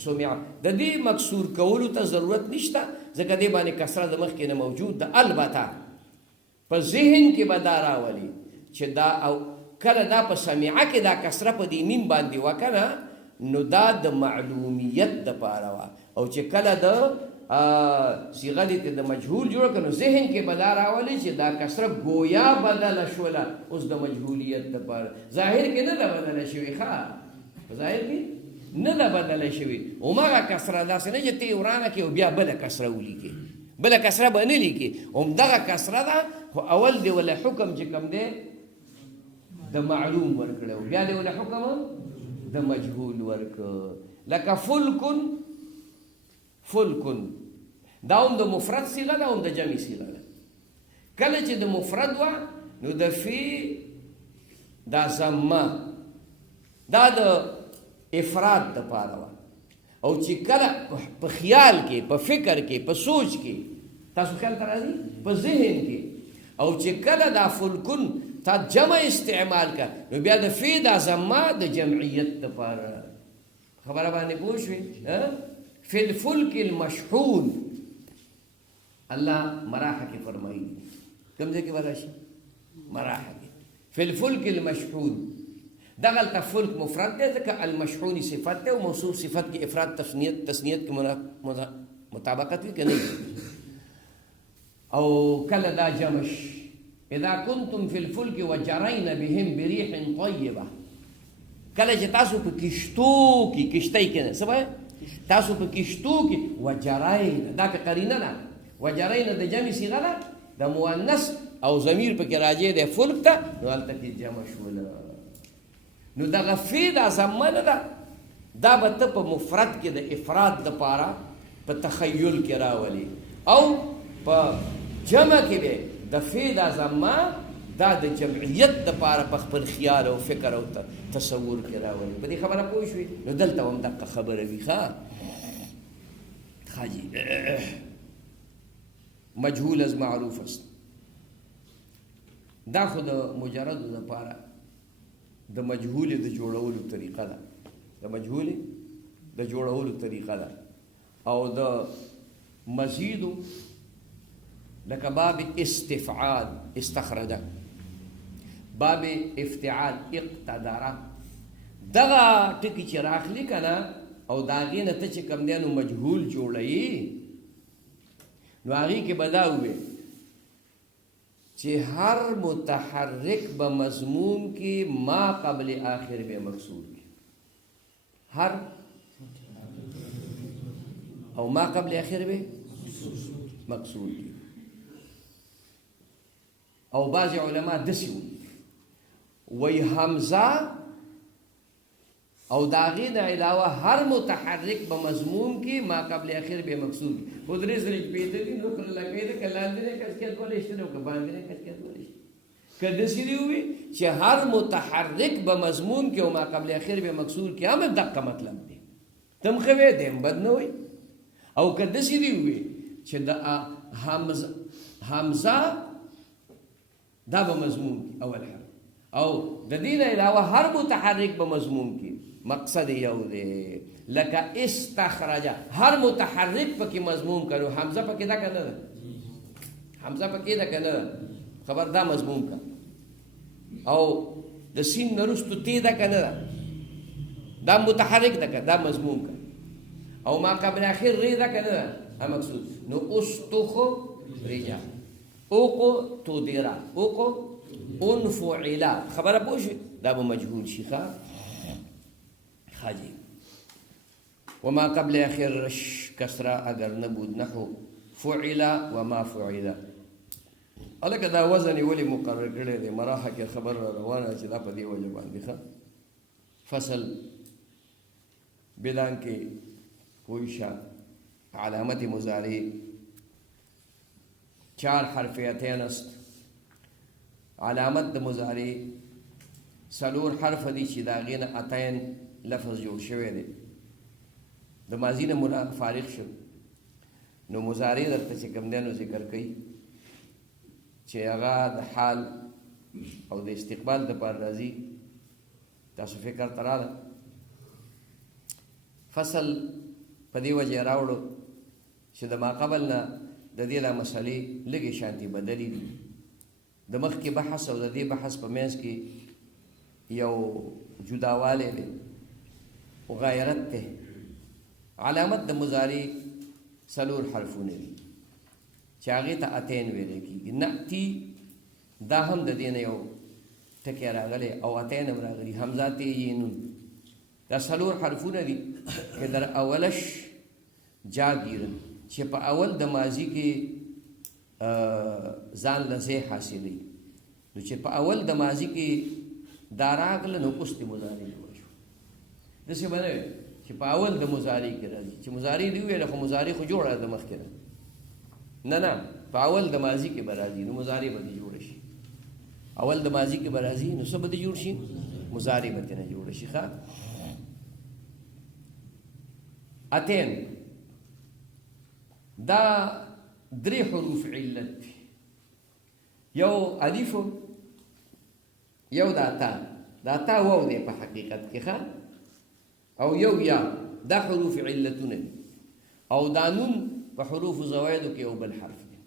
سمعه د دې مکسور کولو ته ضرورت نشته ځکه دې باندې کسره د مخ کې نه موجود ده البته په ذهن کې به دا راولي چې دا او کله دا په سمعه کې دا کسره په دې میم باندې وکنه نو دا د معلومیت دپاره وه او چې کله د صیغه دې د مجهول جوړ کړه نو ذهن کې به دا راولي چې دا کسره گویا بدله شوله اوس د مجهولیت دپاره ظاهر کې نه ده بدله شوې ښه ظاهر کې نه ده بدله شوې همغه کسره داسې نه چې ته یې ورانه کړې او بیا بله کسره ولیکې بله کسره به نه لیکې همدغه کسره ده خو اول دی ولا حکم چې کوم دی د معلوم ورکړی بیا دی ولا حکم د مجهول ورکړ لکه فلکن دا هم د مفرد صیغه ده هم د جمع صیغه ده کله چې د مفرد وه نو د فی دا ضمه دا د افراد دپاره وه او چې کله په خیال کې په فکر کې په سوچ کې تاسو خیال ته راځي په ذهن کې او چې کله دا فلکن تا جمع استعمال کا نو بیا د فی دا ضمه د جمعیت دپاره خبره باندې پوه شوې فی الفلک المشحون الله مراحه کې فرمایي کوم ځای کې به راشي مراحه کې فی الفلک المشحون دغلته فلک مفرد دی ځکه المشحون صفت دی او موصوف صفت کې افراد تثنیت کې مطابقت وي که نه او کله دا جمش اذا کنتم فی الفلک وجرین بهم بریح طیبه کله چې تاسو په کشتو کې کشتۍ کې نه څه وایي تاسو په کشتو کې وجرین دا په قرینه ده وجرین د جمع صیغه ده د مؤنث او ضمیر پکې راجع دی فلک ته نو هلته کې جمع شوله نو دغه فی دا ضمه نه ده دا به ته په مفرد کې د افراد دپاره په تخیل کې راولي او په جمع کې به د فی دا ضمه دا د جمعیت دپاره په خپل خیال او فکر او تصور کې راولي په دې خبره پوه شوې نو دلته هم دقه خبره وي ښه جی مجهول از معروف است دا خو د مجردو دپاره د مجهول د جوړولو طریقه ده د مجهول د جوړولو طریقه ده او د مزیدو لکه باب استفعال استخرجه باب افتعال اقتدر دغه ټکی چې راخلی کنه او دا غي نه ته چې کم دی نو مجهول جوړی نو هغه کې بداوي چې هر متحرک به مضمون کې ما قبل آخر به مکسور کی هر او ما قبل آخر به مکسور کی او بعض علماء دسی وی حمزه او داغی دا علاوه هر متحرک به مضمون کی ما قبل آخر به مکسور کی خودری سرک پیدا دی نو کل لگئی دا کلان دینے کسکیت والشتی نو کبان دینے کسکیت والشتی کدسی دی ہوئی چه هر متحرک به مضمون کی و ما قبل آخر به مکسور کی ہمیں دقا مطلب دی تم خوی دیم بد نوی او کدسی دی ہوئی چه دا حمزه دا به مضموم کی اول حرف او د دې نه علاوه هر متحرک به مضموم کی مقصد یو دی لکه استخرج هر متحرک پکې مضموم کړو حمزه پکې دا کنه حمزه پکې دا کنه خبر دا مضموم کا او د سین نرستو تی دا کنه دا متحرک دا مضموم کا او ما قبل اخر ری دا کنه هم مقصود نو استخو رجا اوقو تو دیرا اوقو انفعلا خبره پوش دا به مجهول شي خاجي وما قبل اخر رش كسرة اگر نبود نحو فعلا وما فعلا الکه دا وزن ولی مقرر کړی دی مراحه کې خبر روانه چې دا په دې وجه باندې فصل بدان کې پویشا علامت مضارع 4 حرفیتین است علامت د مضارع 4 حرف دي چې دا غینه اتین لفظ جوړ شوی دی د ماضی نه مراد فارغ شو نو مضارع درته چې کوم دینو ذکر کوي چې هغه د حال او د استقبال د پر راځي تاسو فکر تراله فصل په دی وجه راوړو چې د ما قبل نه د دې لا مسلې لګي شانتي بدلی دي د مخ کې بحث او د دې بحث په منځ کې یو جداواله دی او غیرت ته علامت د مضارع 4 حرفونه دي چې هغه ته اتین ویل کېږي نأتی دا هم د دې نه یو ټکی راغلی او اتین هم راغلی حمزه تی نون دا 4 حرفونه دي چې در اولش جاگیرن چې په اول د ماضی کې ځان لزه حاصلې نو چې په اول د ماضی کې دا راغله نو اوس د مضارع جوړ شو داسې به نه چې په اول د مضارع کې راځي چې مضارع دی ویل خو مضارع خو جوړه د مخکې نه په اول د ماضی کې به راځي نو مضارع به جوړ شي اول د ماضی کې به راځي نو څه به جوړ شي مضارع به نه جوړ شي اتین دا 3 حروف علت یو الف یو دا تا واو دی په حقیقت کې او یو یا دا حروف علتونه او دا نون په حروف زوائد کې او بل حرف دی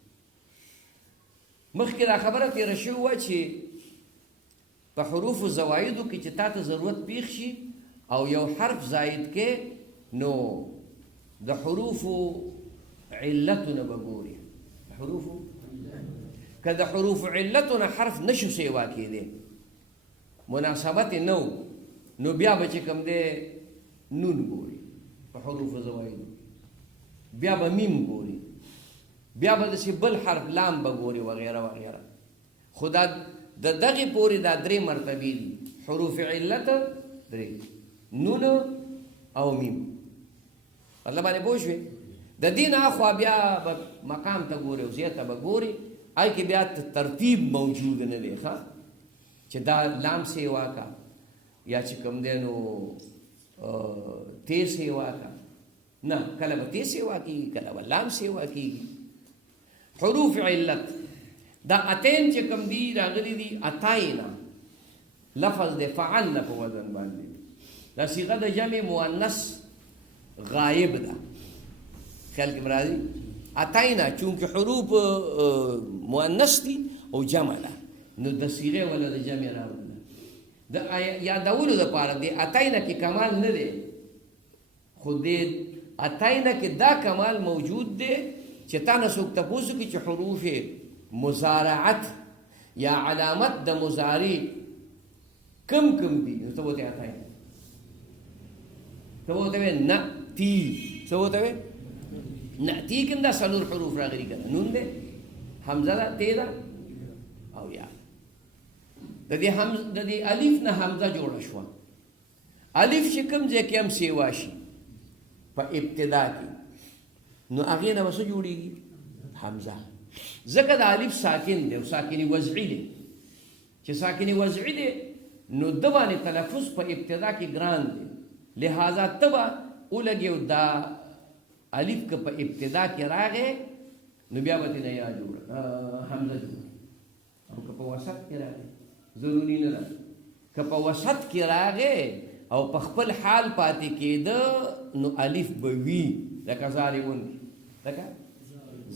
مخکې دا خبره تیره شوې وه چې په حروف زوائدو کې چې تا ته ضرورت پیښ شي او یو حرف زائد کې نو د حروف علتونه به ګوري که د حروف علتونه حرف نشو سیوا کېدی مناسبت نو بیا به چې کوم دی نون ګوري په حروف زوائدو بیا به میم ګوري بیا به داسې بل حرف لام به ګوري وغیره وغیره خو دا د دغې پورې دا 3 مرتبې دي حروف علت 3 نون او میم مطلب باندې پوه شوې د دې نه اخوا بیا به مقام ته ګوري او زیاته به ګوري آی کې بیا ترتیب موجود نه دی چې دا لام سیوا کا یا چې کوم دی نو تی سیوا کا نه کله به تی سیوا کېږي کله به لام سیوا کېږي حروف علت دا اتین چې کوم دي راغلي دي اتاینا لفظ د فعلنا په وزن باندې دا صيغه د جمع مؤنث غائب ده خیال کې مرادي اتاینا چونکه حروف مؤنث دي او جمع ده نو د صيغه ولا د جمع راوړل د یادولو لپاره دی اتاینا کې کمال نه دی خو دې اتاینا کې دا کمال موجود دی چې تا نه څوک تپوس کوي چې حروف مضارعت یا علامت د مضارع کم دي نو ته وته اتاینا ته وته نأتی څه وته نأتی کوم دا 4 حروف راغلي کنه نون ده حمزه ده تی ده او یا د دې الف نه حمزه جوړه شو الف چې کوم ځای کې هم سیوا شي په ابتدا کې نو هغه نه وسو جوړیږي حمزه ځکه د الف ساکن دی او ساکني وضعي دی چې ساکني وضعي دی نو د باندې تلفظ په ابتدا کې ګران دی لہذا تبا اولګیو دا الف که په ابتدا کې راغې نو بیا به ترې یا جوړه حمزه جوړه. او که په وسط کې راغی ضروري نه ده، که په وسط کې راغی او په خپل حال پاتې کېده نو الف به وي، لکه ضاربون کې، لکه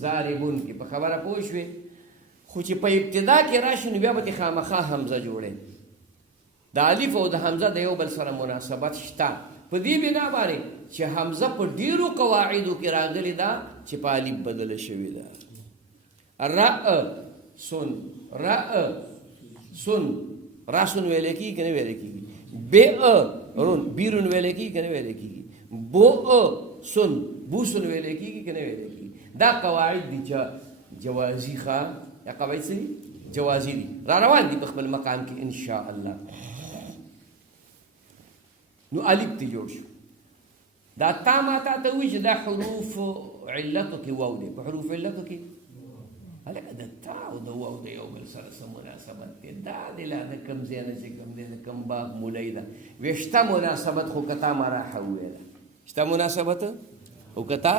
ضاربون کې. په خبره پوه شوې؟ خو چې په ابتدا کې راشي نو بیا به ترې خامخا حمزه جوړې. د الف او د حمزه د یو بل سره مناسبت شته په دې بنا باندې چې حمزه په ډیرو قواعدو کې راغلې ده چې په الف بدله شوې ده. سن سن راسن ویلې کېږي که نه ویلې کېږي؟ رون بیرون ویلې کېږي که نه ویلې کېږي؟ سن بوسن ویلې کېږي که نه ویلې کېږي؟ دا قواعد دي چې جوازي ښه یا قواعد څه دي؟ جوازي دي، را روان دي په خپل مقام کې ان شاء الله. نو الف ته جوړ شو. دا تا ما تا ته وایي چې دا حروف علتو کې واو دی. په حروف علتو کې هلکه د تا او د واو د یو بل سره څه مناسبت دی؟ دا دی لا د کوم ځای نه چې کوم دی د کوم باب مولی ده. ویشته مناسبت خو که تا مراحه وویله، شته مناسبت خو که تا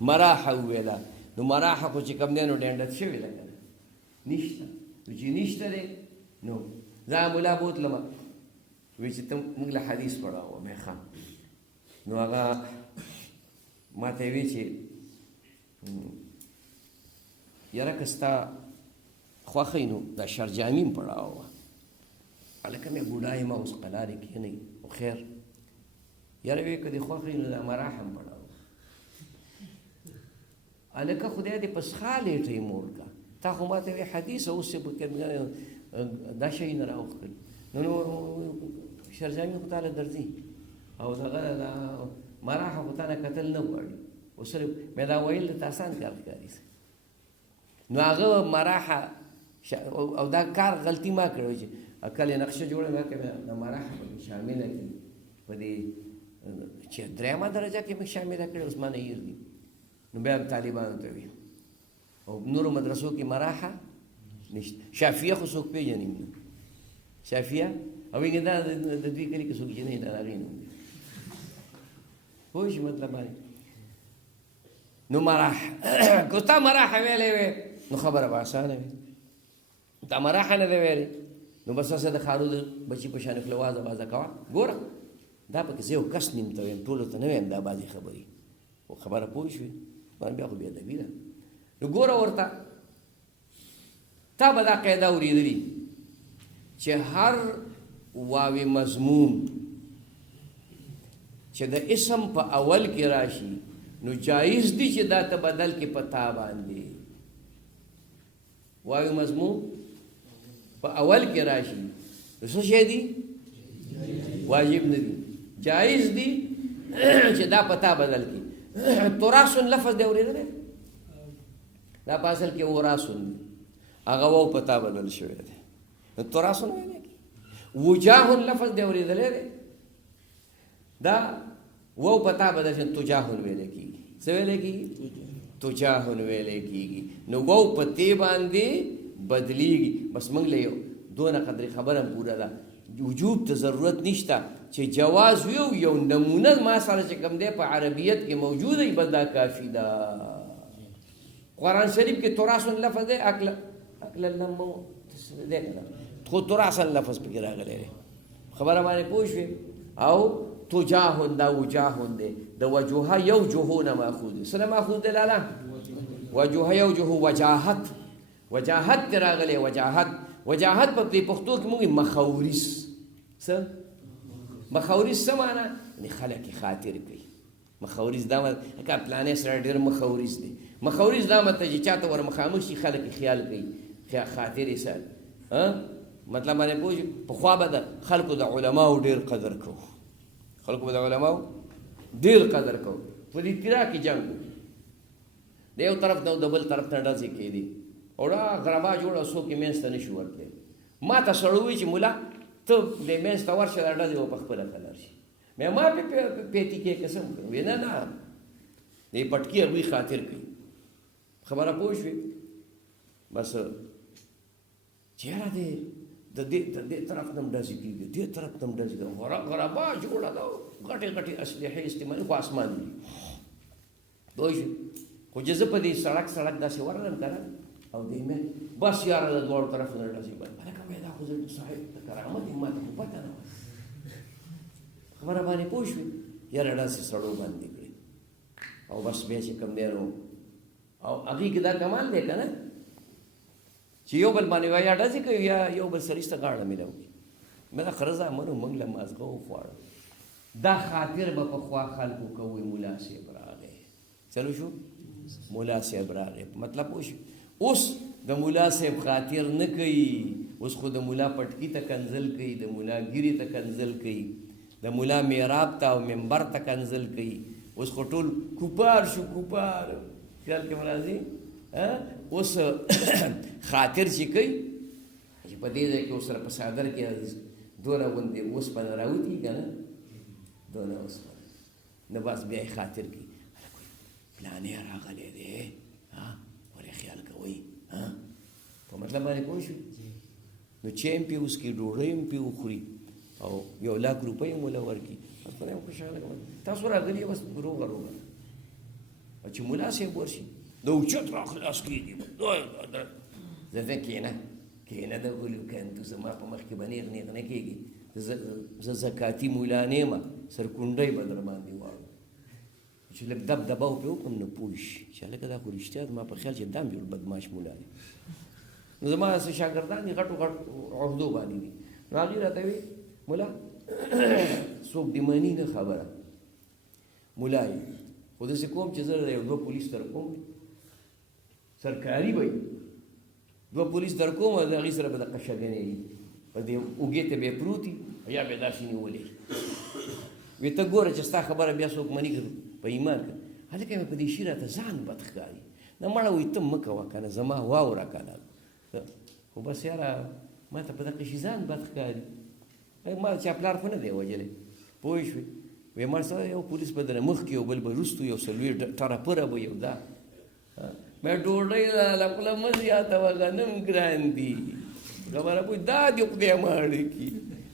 مراحه وویله، نو مراحه خو چې کوم دی نو ډنډت شوې ده که نه؟ نشته. نو چې نشته دی نو زه ملا بوتلم وی چې ته موږ له حدیث پړاو مې ښه. نو هغه ما ته وی چې یاره که ستا خوښوي نو دا شرجامي م پړاو وه. هلکه مې بوډا یم اوس قلارې کښېنئ خو خیر یاره وی که دې خوښوي نو دا مراحه م پړاو. هلکه خدای دې په څښا لیټۍ مور کا، تا خو ما ته وی حدیث اوس چې دا شی نه راوښکل. نو شرجامي خو تاله درځي او دغه دا مراحه خو تاله کتل نه غواړي. او صرف مې دا ویل درته اسان کار ښکاري. نو هغه مراحه او دا کار غلطي ما کړی چې کله نقشه جوړه مې کړې د مراحه پکې شامله کړي په دې چې درېیمه درجه کې مې شامله کړې اوس ما نه هېر دي. نو بیا طالبانو ته وي او نورو مدرسو کې مراحه نشته. شافیه خو څوک پېژني نه، شافیه او وایي دا د دوی کلي کې څوک چې نه د هغې نوم دی. پوه شي مطلب باندې؟ نو مراحه که تا مراحه ویلی وی نو خبره به اسانه وي. تا مراحه نه دی ویلی نو بس هسې د ښارو د بچي په شان خوله وازه بازه کوه. ګوره دا پکې زه یو کس نیم ته ویم، ټولو ته نه ویم دا بعضې خبرې. خو خبره پوه شوې؟ بیا خو بېادبي ده. نو ګوره ورته تا به دا قاعده اورېدلي چې هر واو مضموم چې د اسم په اول کې راشي نو جایز دي چې دا ته بدل کې په تا باندې. واو مضموم په اول کې راشي نو څه شی دي؟ واجب نه دي، جایز دي چې دا په تا بدل کې. تراسن لفظ دی اورېدلی؟ دا په اصل کې وراسن دی، هغه واو په تا بدل شوی دی. تراسن ویلی کی. وجاهن لفظ دی اورېدلی دی؟ دا واو په تا بدل شوی تجاهن ویلی کېږي. څه ویلی کېږي؟ تجاهن ویلی کېږي. نو واو په تی باندې بدلیږي. بس موږ له یو دونه قدرې خبره پوره ده، وجوب ته ضرورت نشته چې جواز یو نمونه ما سره چې کوم دی په عربیت کې موجوده وي بس دا کافي ده. قرآن شریف کې تراسن لفظ دی، اکل لمو دی که نه، خو تراسن لفظ پکې راغلی دی. خبره باندې پوه شوې؟ او تجاهن دا وجاهن دی، د وجوهه یو جهو نه ماخوذ دی. څه نه ماخوذ دی لالا؟ وجوهه یو جهو. وجاهت تی راغلی. وجاهت په پښتو کې موږ مخاورس. څه مخاورس څه معنا؟ یعنې خلک یې خاطر کوي. مخاورس دا که پلانې سره ډېر مخاورس دی. مخاورس دا مطلب چې چاته ور مخامخ شي خلک یې خیال کوي، خاطر یې ساتي. مطلب باندې پوه شو؟ پخوا به د خلکو د علماو ډېر قدر کوو، خلکو به د علماو ډېر قدر کوو. په دې ابتدا کې جنګ د یو طرف نه د بل طرف نه ډزې کېدې او دا غربا جوړه څوک یې منځ ته نه شي ورتلی. ما ته سړی وایي چې ملا ته دې منځ ته ورشه دا ډزې به په خپله کلر شي. مې ما پیتي کې قسم کړم وی نه دې پټکي هغوی خاطر کوي. خبره پوه شوې؟ بس چې یاره د دې طرف نه هم ډزې کېږي، دې طرف نه هم ډزې کېږي. غربا جوړه ده، غټې اسلحې استعمالوي، خو اسمان دي. پوه شوې؟ خو خو چې زه په دې سړک داسې ورغلم که نه او دې مې بس یاره د دواړو طرفونو ډزې بند هلکه وایي دا خو زه صاحب د کرامت یې ما ته خو پته نه وه خبره باندې پوه شوې یاره داسې سړو باندې کړې او بس بیا چې کوم دی نو او هغې کې دا کمال دی که نه چې یو بل باندې وایي یا ډزې کوي یا یو بل سړي ته غاړه میلاو کړي مې دا ښه زامنو موږ له مازغه وخواړه دا خاطر به پخوا خلکو کوي ملا صاحب راغی چلو شو ملا صاحب راغی مطلب پوه شو اوس د ملا صاحب خاطر نه کوي اوس خو د ملا پټکي ته کنځل کوي د ملا ګیري ته کنځل کوي د ملا میراب ته او منبر ته کنځل کوي اوس خو ټول کوپار شو کوپار خیال کې مرازي اوس خاطر چې کوي چې په دې ځای کې اوس سره په صادر کې دونه غوندې اوسپنه راوتي که نه دونه اوسپنه نه بس بیا یې خاطر کوي پلانې راغلی دی ورې خیال کوئ په مطلب باندې پوه شو نو چای هم پې وڅکي ډوډۍ هم پې وخوري او 1,00,000 روپۍ هم وله ورکړي بس په دې هم خوشحاله کوم تاسو راغلي بس روغه روغه او چې ملا صاحب ورشي د اوچت را خلاص کېږي زه کېنه د ګلو کندو زما په مخ کې به نیغ نیغ نه کېږي زه زکاتي مولا نه یم سرکونډۍ به در باندې واړو چې لږ دبدبه پرې وکړم نو پوه شي چې هلکه دا خو رښتیا زما په خیال چې دا هم یو بدماش مولا دی نو زما هسې شاګردان دي غټو عهدو باندې دي نو هغې راته وي مولا څوک دې مني نه خبره مولا یې خو داسې کوم چې زه یو 2 پولیس در کوم سرکاري به وي 2 پولیس در کوم او د هغې سره به دقه شګنې وي په دې اوږې ته به یې پروت وي یا به یې داسې نیولې وی ته ګوره چې ستا خبره بیا څوک مني که په ایمان که هلکه مې په دې شي راته ځان بد ښکاري نه مړه وایي ته مه کوه که نه زما واوره که نه خو بس یاره ما ته په دغه شي ځان بد ښکاري ما چا پلار خو نه دی وجلی پوه شوې وی ما سره یو پولیس به درنه مخکې یو بل به وروستو یو څلوېښت ټرپره به یو دا مې ډوډۍ له خوله مه زیاتوه غنم ګران دي خبره پوه دا دې خدای ماړه کړي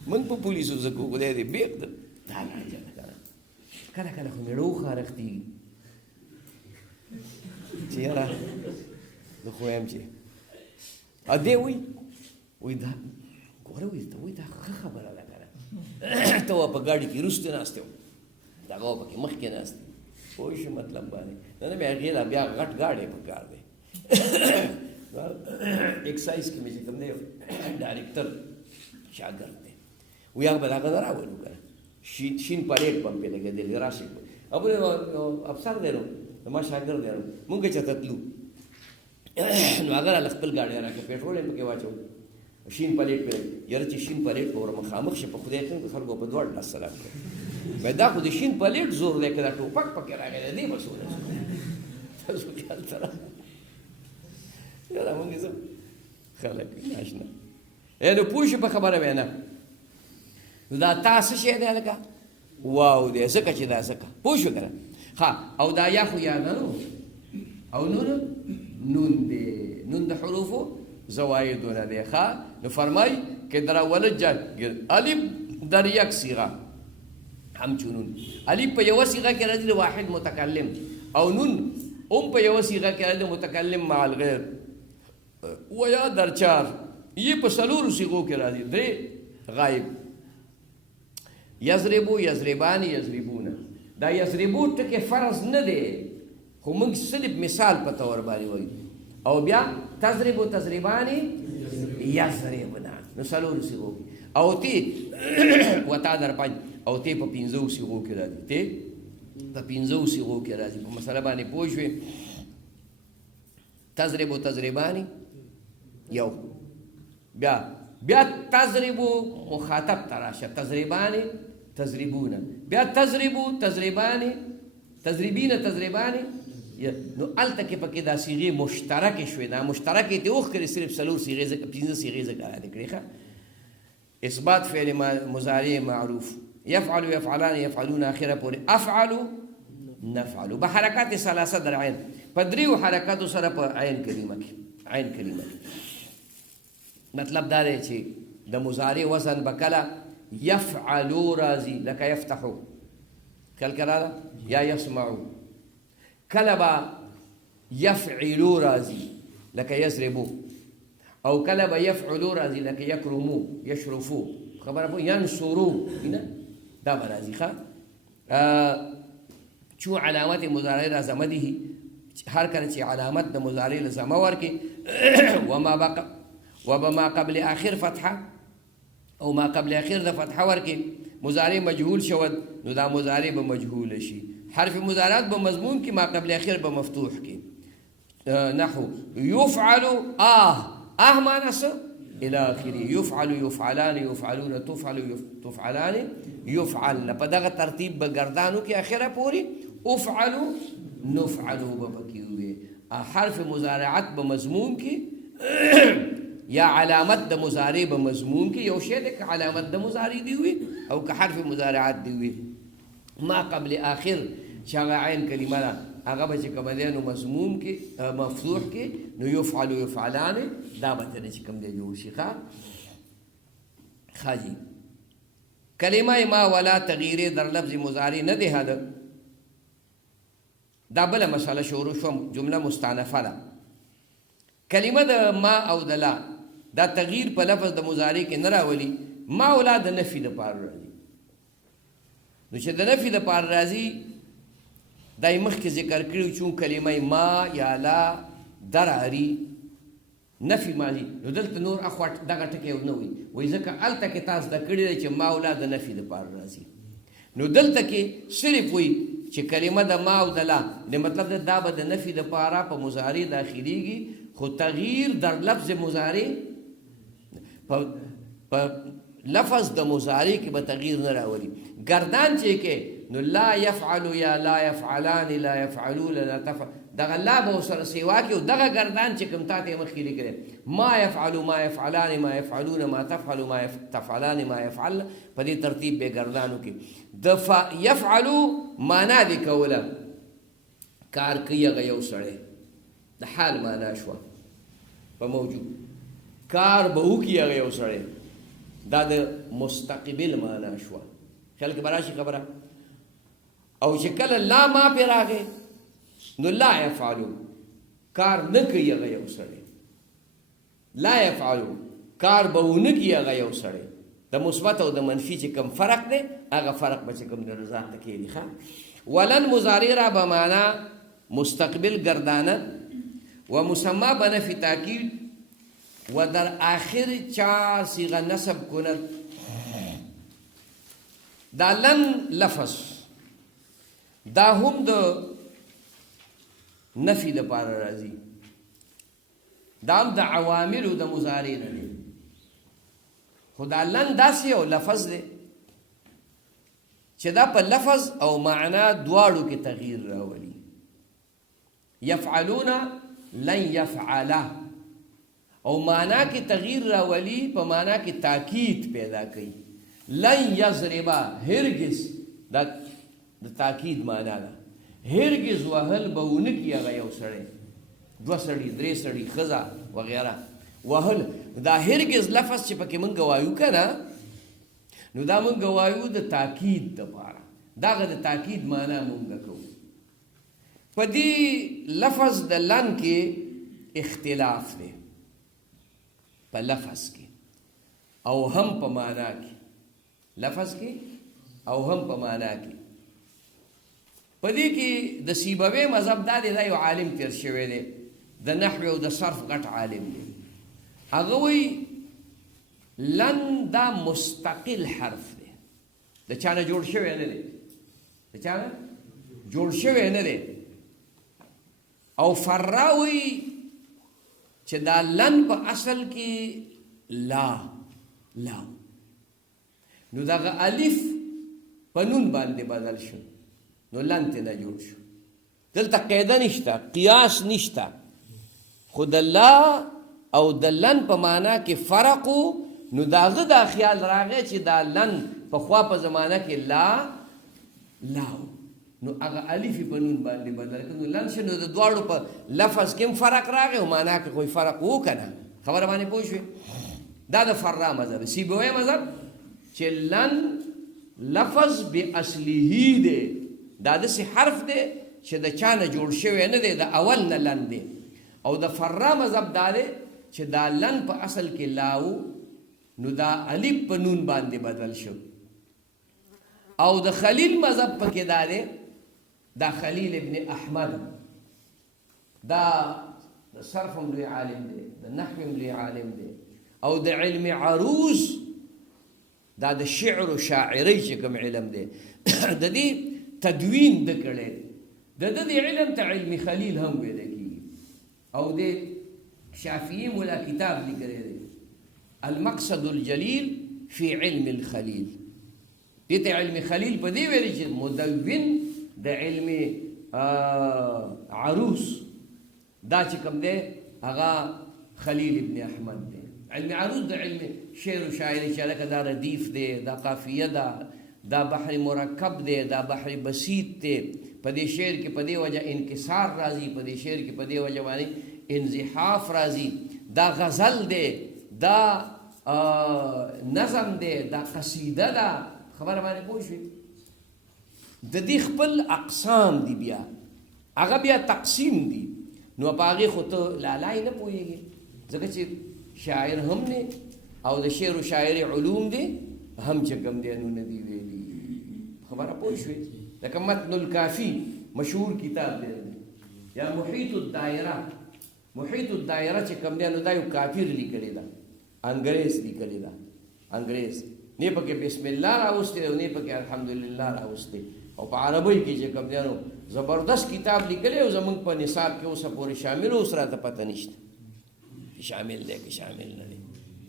موږ په پولیسو زه کو خدای دې بېغ ده دا لانجه ده که نه کله کله خو مېړه وخارښتېږي چې یاره زه خو یم چې دی وایي دا ګوره وایي ته وایي دا ښه خبره ده که نه ته وه په ګاډي کې وروستې ناستې وم دغه وه پکې مخکې ناستې پوه شو مطلب باندې نه بیا هغې له بیا غټ ګاډی په کار دی ایکسایز کې مې چې کوم دی ډایرکټر شاګرد دی وایي هغه به دغه نه راولو که نه شین پلیټ به هم پرې لګېدلی راشي او بل افسر دی نو زما شاګرد دی نو مونږ چې ته تلو نو هغه راله خپل ګاډی راکړه پېټرول یې پکې واچوو شین پلیټ پرې یاره چې شین پلیټ به ور مخامخ شي په خدای قسم خلکو په دواړو لاس سلام کوي باید دا خو د شین پلیټ زور دی که دا ټوپک پکې راغلی دی به څونه تاسو خیال ته راغلی یاره مونږ زه خلک ناشنا نو پوه شو په خبره وی نه نو دا تا څه شی دی هلکه واو دی ځکه چې دا ځکه پوه شو که نه ښه او دا یا خو یا نه او نون دی نون د حروفو زوایدونه دی ښه نو فرمای که در اول الف در یک صیغه همچنون الف په یوه صیغه کې راځي د واحد متکلم او نون هم په یوه صیغه کې راځي د متکلم مع الغیر و یا در 4 یې په 4 صیغو کې راځي 3 غایب یضربو یضربانی یضربونه دا یضربو ټکې فرض نه دی خو موږ صرف مثال په طور باندې وایو او بیا تضربو تضربانی یضربنا نو 4 صیغو کې او تی وتا در 5 او تی په 15 صیغو کې راځي تی په 15 صیغو کې راځي په مسله باندې پوه شوې تضربو تضربانی یو بیا تضربو مخاطب تراشه تضربانی تضربونه بیا تضربو تضربانی تضربینه تضربانی نو الته کې پکې دا صیغې مشترکې شوې دا مشترکې ته اوښ کړې صرف 4 صیغې 15 صیغې ذکر کړې ښه اثبات فعل مضارع معروف يفعل يفعلان يفعلون اخره پورې افعل نفعل بحرکات ثلاثه در عین په دریو حرکاتو سره په عین کلمه کې مطلب دا دی چې د مضارع وزن به کله یفعلو راځي لکه یفتحو کله یا یسمعو کله به یفعلو راځي لکه یضربو، او کله به یفعلو راځي لکه یکرمو یشرفو، خبره پوه، ینصرو نه دا به راځي ښه. چون علامت مضارع را زمه دي هر کله چې علامت د مضارع له زمه ورکړي وبما قبل آخر فتحه او ما قبل آخر د فتحه ورکړي مضارع مجهول شود نو دا مضارع به مجهول شي. حرف مضارعات به مضمون کې، ما قبل آخر به مفتوح کې. نحو یفعل معنی څه الى اخره، یفعل یفعلان یفعلون تفعل تفعلان یفعلن، په دغه ترتیب به گردانو کې اخره پوری افعلو نفعلو به پکې وي. حرف مضارعات به مضمون کې یا علامت د مضارع به مضمون کې یو شی دی، که علامت د مضارع دی وي او که حرف مضارعات دی وي. ما قبل آخر چې هغه عین کلمه ده هغه به چې کوم دی نو مضمون کې مفتوح کې نو یفعلو یفعلان دا به ترې چې کوم دی جوړ شي. ښه جي کلمه ما ولا تغییر در لفظ مضارع نه دی هده، دا بله مسئله شروع شوم، جمله مستانفه ده. کلمه د ما او د لا دا تغییر په لفظ د مضارع کې نه راولي. ما او لا د نفي دپاره راځي، نو چې د نفي دپاره راځي دا یې مخکې ذکر کړي، چون کلمه ما یا لا دراري نفي ماضي، نو دلته نور اخوا دغه ټکی نه وي، وایي ځکه هلته کې تاسو زده کړي دی چې ما او لا د نفي دپاره راځي. نو دلته کې صرف وایي چې کلمه د ما او د لا د مطلب دا به د نفي دپاره په مضارع داخلیږي، خو تغییر در لفظ مضارع په لفظ د مضارع کې به تغییر نه راولي. گردان چې کې نو لا یفعلو یا لا یفعلان لا یفعلون لا تفعل، دغه لا به ورسره سیوا کې او دغه گردان چې کوم تا ته مخکې لیکلی ما یفعلو ما یفعلان ما یفعلون ما تفعلو ما تفعلان ما یفعلن، په دې ترتیب به گردانو کې د یفعلو معنا دی کوله کار کوي هغه یو سړی، د حال معنا شوه په موجود، کار به وکړي هغه یو سړی دا د مستقبل معنا شوه. خیال کې به راشي خبره. او چې کله لا ما پې راغی نو لا یفعلو کار نه کوي هغه یو سړی، لا یفعلو کار به ونه کړي هغه یو سړی. د مثبت او د منفي چې کوم فرق دی هغه فرق به چې کوم د رضا ته کېږي. ولن مضارع را به معنا مستقبل گردانه و مسمى به نفی تاکید و در آخر چار صیغه نصب کند. دا لن لفظ دا هم د نفی دپاره راځي، دا هم د عواملو د مضارع نه دی، خو دا لن داسې یو لفظ دی چې دا په لفظ او معنا دواړو کې تغییر راولي. یفعلون لن یفعله او معنا کې تغییر راولي، په معنا کې تاکید پیدا کوي. لن یضربا هرگز دا د تاکید معنا ده، هرگز وهل به ونه کړي هغه یو سړی، دوه سړي درې سړي ښځه وغیره وهل. دا هرگز لفظ چې پکې مونږ وایو که نه نو دا مونږ وایو د تاکید دپاره، دغه د تاکید معنا مونږ کوو. په دې لفظ د لن کې اختلاف دی، په لفظ کې او هم په معنا کې، لفظ کې او هم په معنا کې. په دې کې د سیبوي مذهب دا دی، دا یو عالم تیر شوی دی د نحو او د صرف غټ عالم دی، هغه وایي لن دا مستقل حرف دی، د چا نه جوړ شوی نه دی، د چا نه جوړ شوی نه دی. او فراوی چې دا لن په اصل کې لا نو دغه الف په نون باندې بدل شو نو لن ته نه جوړ شو. دلته قاعده نشته، قیاس نشته، خو د لا او د لن په معنا کې فرق نو داغه دا خیال راغی چې دا لن په خوا په زمانه کې لا نو هغه الف په نون باندې بدل کړه نو لن شنو د دواړو په لفظ کې فرق راغی او معنا کې کوئی فرق وکنه. خبره باندې پوه شوې؟ دا د فرا مذهب. سیبوی مذهب چې لن لفظ به اصله دی، دا داسې حرف دی چې د چا نه جوړ شوی نه دی، د اول نه لن دی. او د فرا مذهب دا دی چې دا لن په اصل کې لاو، نو دا الف په نون باندې بدل شو. او د خلیل مذهب پکې دا دی، دا خلیل ابن احمد دا د صرف هم لوی عالم دی، د نحو هم لوی عالم دی، او د علم عروض دا د شعر و شاعرۍ چې کوم علم دی د دې تدوین د کړی، د دې علم ته علم خلیل هم ویل کېږي. او د شافعي مولا کتاب لیکلی دی المقصد الجلیل فی علم الخلیل. دې ته علم خلیل په دې ویلي چې مدون د علم عروس دا چې کوم دی هغه خلیل ابن احمد دی. علم عروس د علم شعر و شاعري چې لکه دا ردیف دی، دا قافیه ده، دا بحر مرکب دی، دا بحر بسیط دی. په دې شعر کې په دې وجه انکسار راځي، په دې شعر کې په دې وجه باندې انزحاف راځي. دا غزل دی، دا نظم دی، دا قصیده ده. خبره باندې پوه شوې؟ د دې خپل اقسام دي، بیا هغه بیا تقسیم دي. نو په هغې خو ته لالای نه پوهېږې، ځکه چې شاعر هم دی او د شعر و شاعري علوم دی هم چې کوم دی نو نه دي ویلي. خبره پوه شوې؟ لکه متن الکافي مشهور کتاب دی، یا محیط الدایره. محیط الدایره چې کوم دی نو دا یو کافر لیکلی ده، انګریز لیکلی ده، انګریز نه پکې بسم الله راوستی او نه پکې الحمدلله راوستی. او په عربی کې چې کوم دی نو زبردست کتاب لیکلی او زمونږ په نصاب کې اوسه پورې شامل، اوس راته پته نشته شامل دی که شامل نه دی.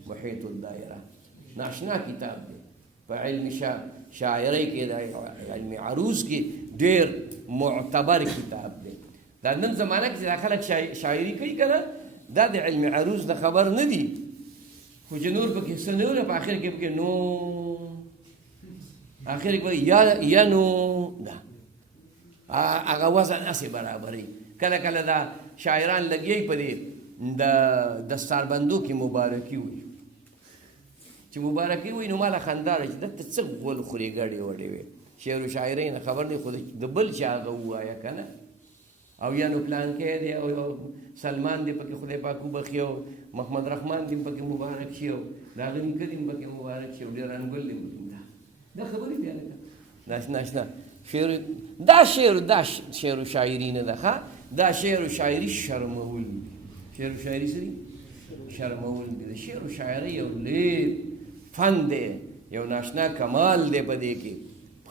محیط الدایره ناشنا کتاب دی په علم شاعرۍ کې، د علم عروض کې ډېر معتبر کتاب دی. دا نن زمانه کې دا خلک شاعري کوي که نه، دا د علم عروض د خبر نه دي، خو چې نور پکې څه نه وله، په آخر کې پکې نو، آخر کې پکې یا نو، دا هغه وزن هسې برابري. کله کله دا شاعران لګیږي په دې د دستاربندو کې مبارکي وي، چې مبارکي وي نو ماله خندا راځي، دلته څه غول خورې ګډې وډې وې. شعر و شاعرۍ نه خبر دی، خو د بل چا هغه ووایه که نه. او یا نو پلانکی دی او سلمان دی پکې خدای پاک وبخي، او محمد رحمان دی پکې مبارک شي، او د هغه نیکه دی پکې مبارک شي، او ډېرانګل دی پکې. دا خبرې بیا لکه ناشنا شعر، دا شعر و شاعري نه ده ښه، دا شعر و شاعري شرمول دي. شعر و شاعري څه دي؟ شرمول دي. د شعر و شاعري یو لوی فن دی، یو ناشنا کمال دی په دې کې.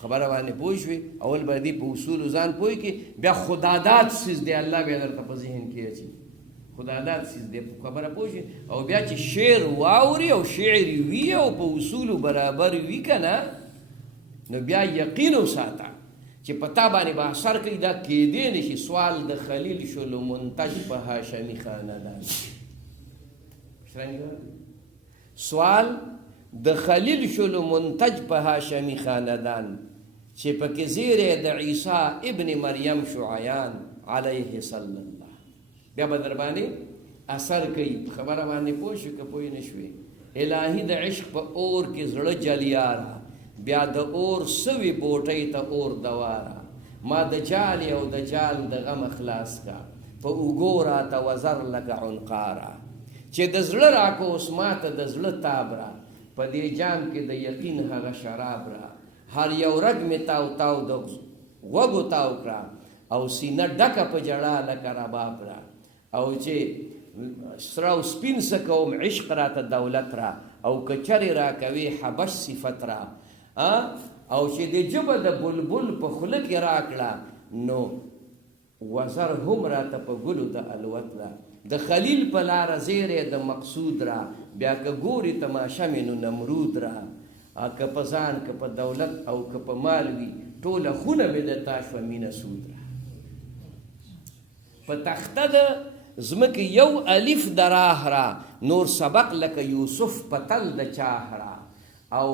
خبره باندې پوه شوې؟ اول به دې په اصولو ځان پوه کړې، بیا خداداد څیز دی الله بیا درته په ذهن کې اچي. خداداد څیز دی، خبره پوه شوې؟ او بیا چې شعر واوري او شعر وي او په اصولو برابر وي که نه، نو بیا یقین وساته چې په تا باندې به اثر کوي. دا کیدی نشي. سوال د خلیل شلو منتج په هاشمي خاندان. سوال د خلیل شلو منتج په هاشمي خاندان، چې پکې زیری د عیسی ابن مریم شعیان علیه صلی الله، بیا به در باندې اثر کوي. خبره باندې پوه شو که پوه نه شوې؟ الهي د عشق په اور کې زړه جلیاره، بیا د اور سوي بوټۍ ته اور دواره. ما د جال او د جال د غم خلاص کا، په اوږو راته وزر لکه عنقاره. چې د زړه راکو اوس ماته د زړه تاب را، په دې جام کې د یقین هغه شراب را. هر یو رګ مې تاو تاو د غوږو تاو کړه، او سینه ډکه په ژړا لکه رباب را. او چې سره او سپین څه کوم عشق راته دولت را، او که چرې راکوي حبش صفت را. او چې د ژبه د بلبل په خوله کې راکړه، نو وزر هم راته په ګلو د الوت را. د خلیل په لاره زیری د مقصود را، بیا که ګوري تماشه مې نو نمرود را. که په ځان که په دولت او که په مال وي، ټوله خونه مې د تا شوه مینه سود را. په تخته د ځمکې یو الف د راه را، نور سبق لکه یوسف په تل د چاه را. او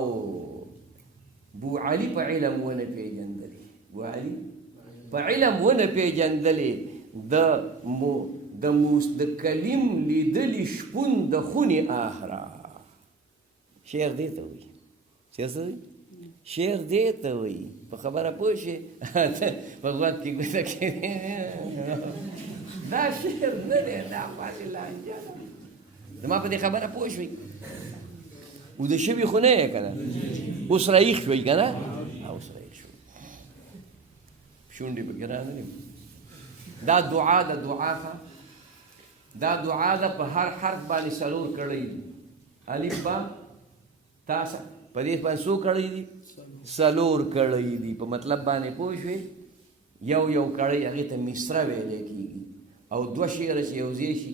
بو علي په علم ونه پیژندلې، بو علي په علم ونه پیژندلې، د کلیم لیدلې شپون د خونې آهرا. شعر دې ته وایي. شعر څه دی؟ شعر دې ته وایي په خبره پوه شې په غوږ کې ګوته کښېنې دا شعر نه دی دا پاتې لانجه ده زما په دې خبره پوه شوئ وده شوي خو نه یې که نه اوس رایښ شوئ که نه اوس رایښ شوئ شونډې پکې رانغلې دا دعا ده دعا ښه دا دعا ده په هر حرف باندې څلور کړی دي الف با تاسه په دې باندې څو کړی دي څلور کړی دي په مطلب باندې پوه شوې یو یو کړی هغې ته مصره ویلی کېږي او دوه شعره چې یو ځای شي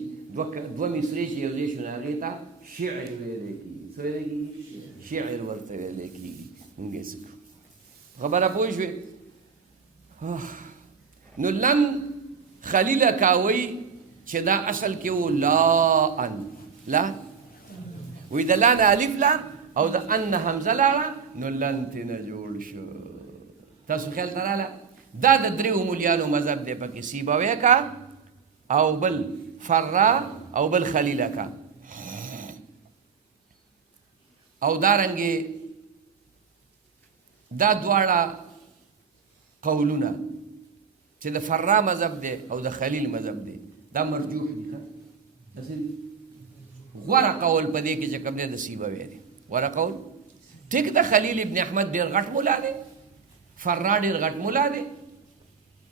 دوه مصرې چې یو ځای شي نو هغې ته شعر ویلی کېږي څه ویلی کېږي شعر ورته ویلی کېږي مونږ یې څه کړو خبره پوه شوې نو لن خلیله کاوی چې دا اصل کې و لا ان لا وی د لا نه الف لا او د ان نه حمزه لاړه نو لن تېنه جوړ شو تاسو خیال ته راغله دا د درېو مولیانو مذهب دی پکې سیبوی کا او بل فرا او بل خلیله کا او دارنګې دا دواړه قولونه چې د فرا مذهب دی او د خلیل مذهب دی دا مرجوح دي غوره قول په دې کې چې کوم دی د سیبوی دی غوره قول ټیک د خلیل ابن احمد ډېر غټ مولا دی فرا ډېر غټ مولا دی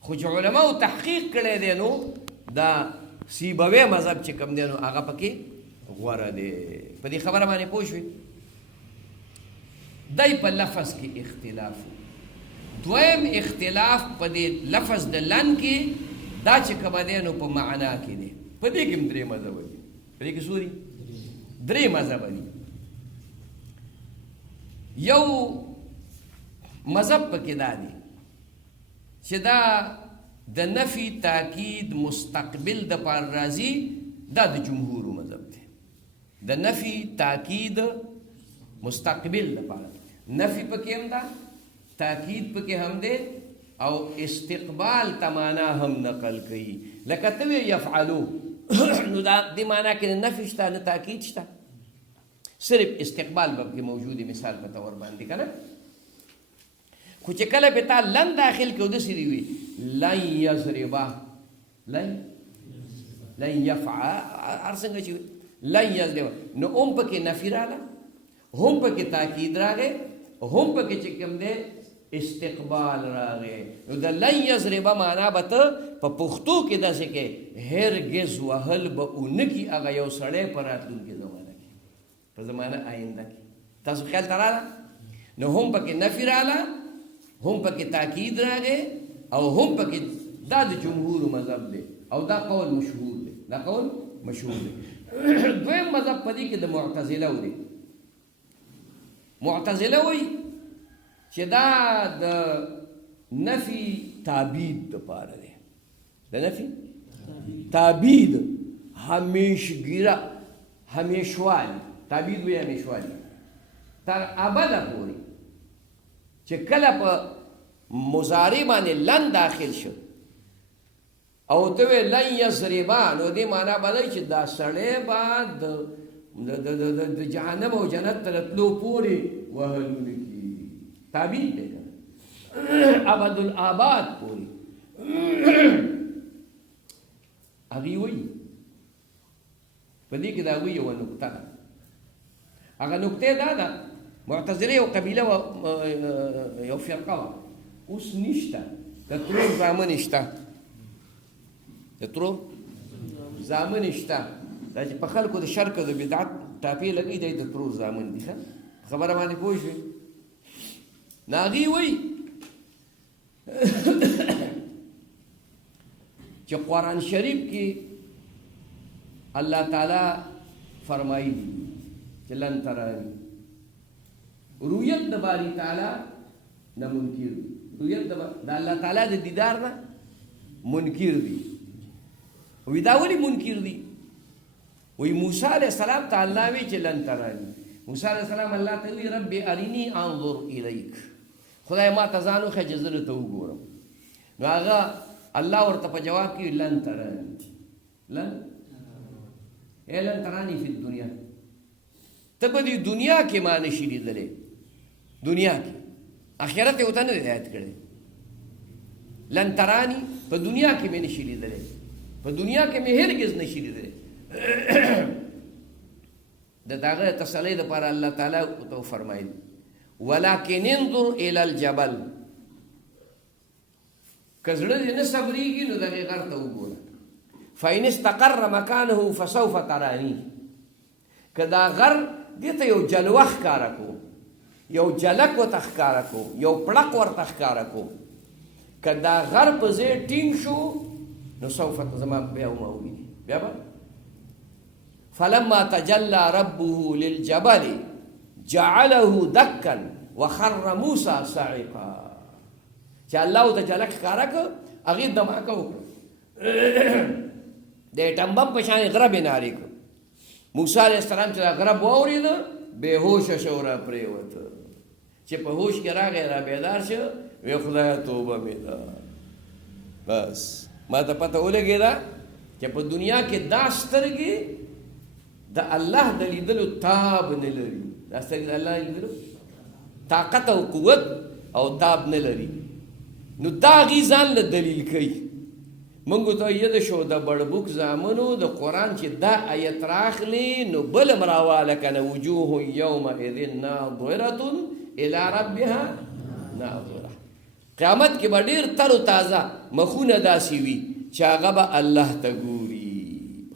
خو چې علماو تحقیق کړی دی نو دا سیبوی مذهب چې کوم دی نو هغه پکې غوره دی په دې خبره باندې پوه شوې دی په لفظ کې اختلاف دویم اختلاف په دې لفظ د لن کې دا چې کومه دی نو په معنا کې دی په دې کې هم درې مذهبه دي په دې کې څو دي درې مذهبه دي یو مذهب پکې دا دی چې دا د نفي تاکید مستقبل د پاره راځي دا د جمهورو مذهب دی د نفي تاکید مستقبل د پاره نفي پکې هم دا تاکید پکې هم دی او استقبال تمانا هم نقل کوي لکه ته وی یفعلو نو دا دې معنا کې نفي شته نه تاکید شته صرف استقبال به کې موجود مثال په تور باندې کنه خو چې کله به تا لن داخل کې ودسې دی وي لن یضربا لن یفعل هر څنګه چې لن یضربا نو هم پکې نفي راغله هم پکې تاکید راغی هم پکې چې کوم دی استقبال راغی نو د لن یضربا معنا به ته په پښتو کې داسې کې هرګز وهل به اونکي هغه یو سړی په راتلونکي زمانه کې په زمانه آینده کې تاسو خیال ته راغله نو هم پکې نفي راغله هم پکې تاکید راغی او هم پکې دا د جمهور مذهب دی او دا قول مشهور دی دا قول مشهور دی دویم مذهب په دې کې د معتزله دی معتزله وایي چې دا د نفي تعبید دپاره دی د نفي تعبید همیشګیره همیشوالی تعبید وایي همیشوالی تر ابده پورې چې کله په مضارع باندې لن داخل شو او ته وی لن یضربا نو دې معنا باندې چې دا سړی به د جهنم او جنت ته تلو پورې وهلونه کېږي تعبیر دی که ابدالآباد پورې هغې وایي په دې کې د هغوی یوه نکته ده هغه نکته دا ده معتزله یو قبیله یو فرقه وه اوس نشته د ترور زامن شته د ترور زامن شته دا چې په خلکو د شرک د بدعت ټاپې لګوي دی د ترور زامن دي خبره باندې پوه شوې نو هغې وایي چې قرآن شریف کې الله تعالی فرمایي دي چې لن تراني رؤیت د باری تعالی نه منکر دي رؤیت د الله تعالی د دیدار نه منکر دي وی دا ولې منکر دي وی موسی علیہ السلام ته الله وی چې لن تراني موسی علیہ السلام الله ته وی رب ارینی انظر الیک خدای ما ته ځان وښیه چې زه درته وګورم نو هغه الله ورته په جواب کې لن تراني لن تراني فی الدنیا ته په دې دنیا کې ما نشي لیدلی دنیا کې آخرت یې ورته نه دی هدایت کړی. لن ترانی په دنیا کې مې نشي لیدلی، په دنیا کې مې هرګز نشي لیدلی. د دغه تسلی دپاره الله تعالی ورته وفرمایل ولکن انظر الی الجبل، که زړه دې نه صبرېږي نو دغې غر ته وګوره. فإن استقر مکانه فسوف ترانی، که دا غر دې ته یو جلوه ښکاره کو، یو جلک ورته ښکاره کو، یو پړق ورته ښکاره کو، که دا غر په ځای ټینګ شو نو سوف زما بیا وما وویني بیا به. فلما تجلى ربه للجبل جعله دكا وخر موسى صعقا، چې الله ورته جلک ښکاره کړ هغې دماکه وکړه، د ټمبم په شان غره بنارې کړ. موسی علیه السلام چې دا غره واورېده بېهوشه شو را پرېوته، چې په هوش کې راغی را بیدار شو وی خدایه توبه مې ده. بس ما ته پته ولګېده چې په دنیا کې دا سترګې د الله د لیدلو تاب نه لري، دا سترګې د الله لیدلو طاقت او قوت او تاب نه لري. نو دا هغې ځان له دلیل کوي. موږ ته ید شو د بړبوک زامنو د قرآن چې دا آیت راخلي نو بل هم راواله که نه وجوه یومئذ ناظرة الی ربها ناظره. قیامت کې به ډېر تر و تازه مخونه داسې وي چې هغه به الله ته ګوري.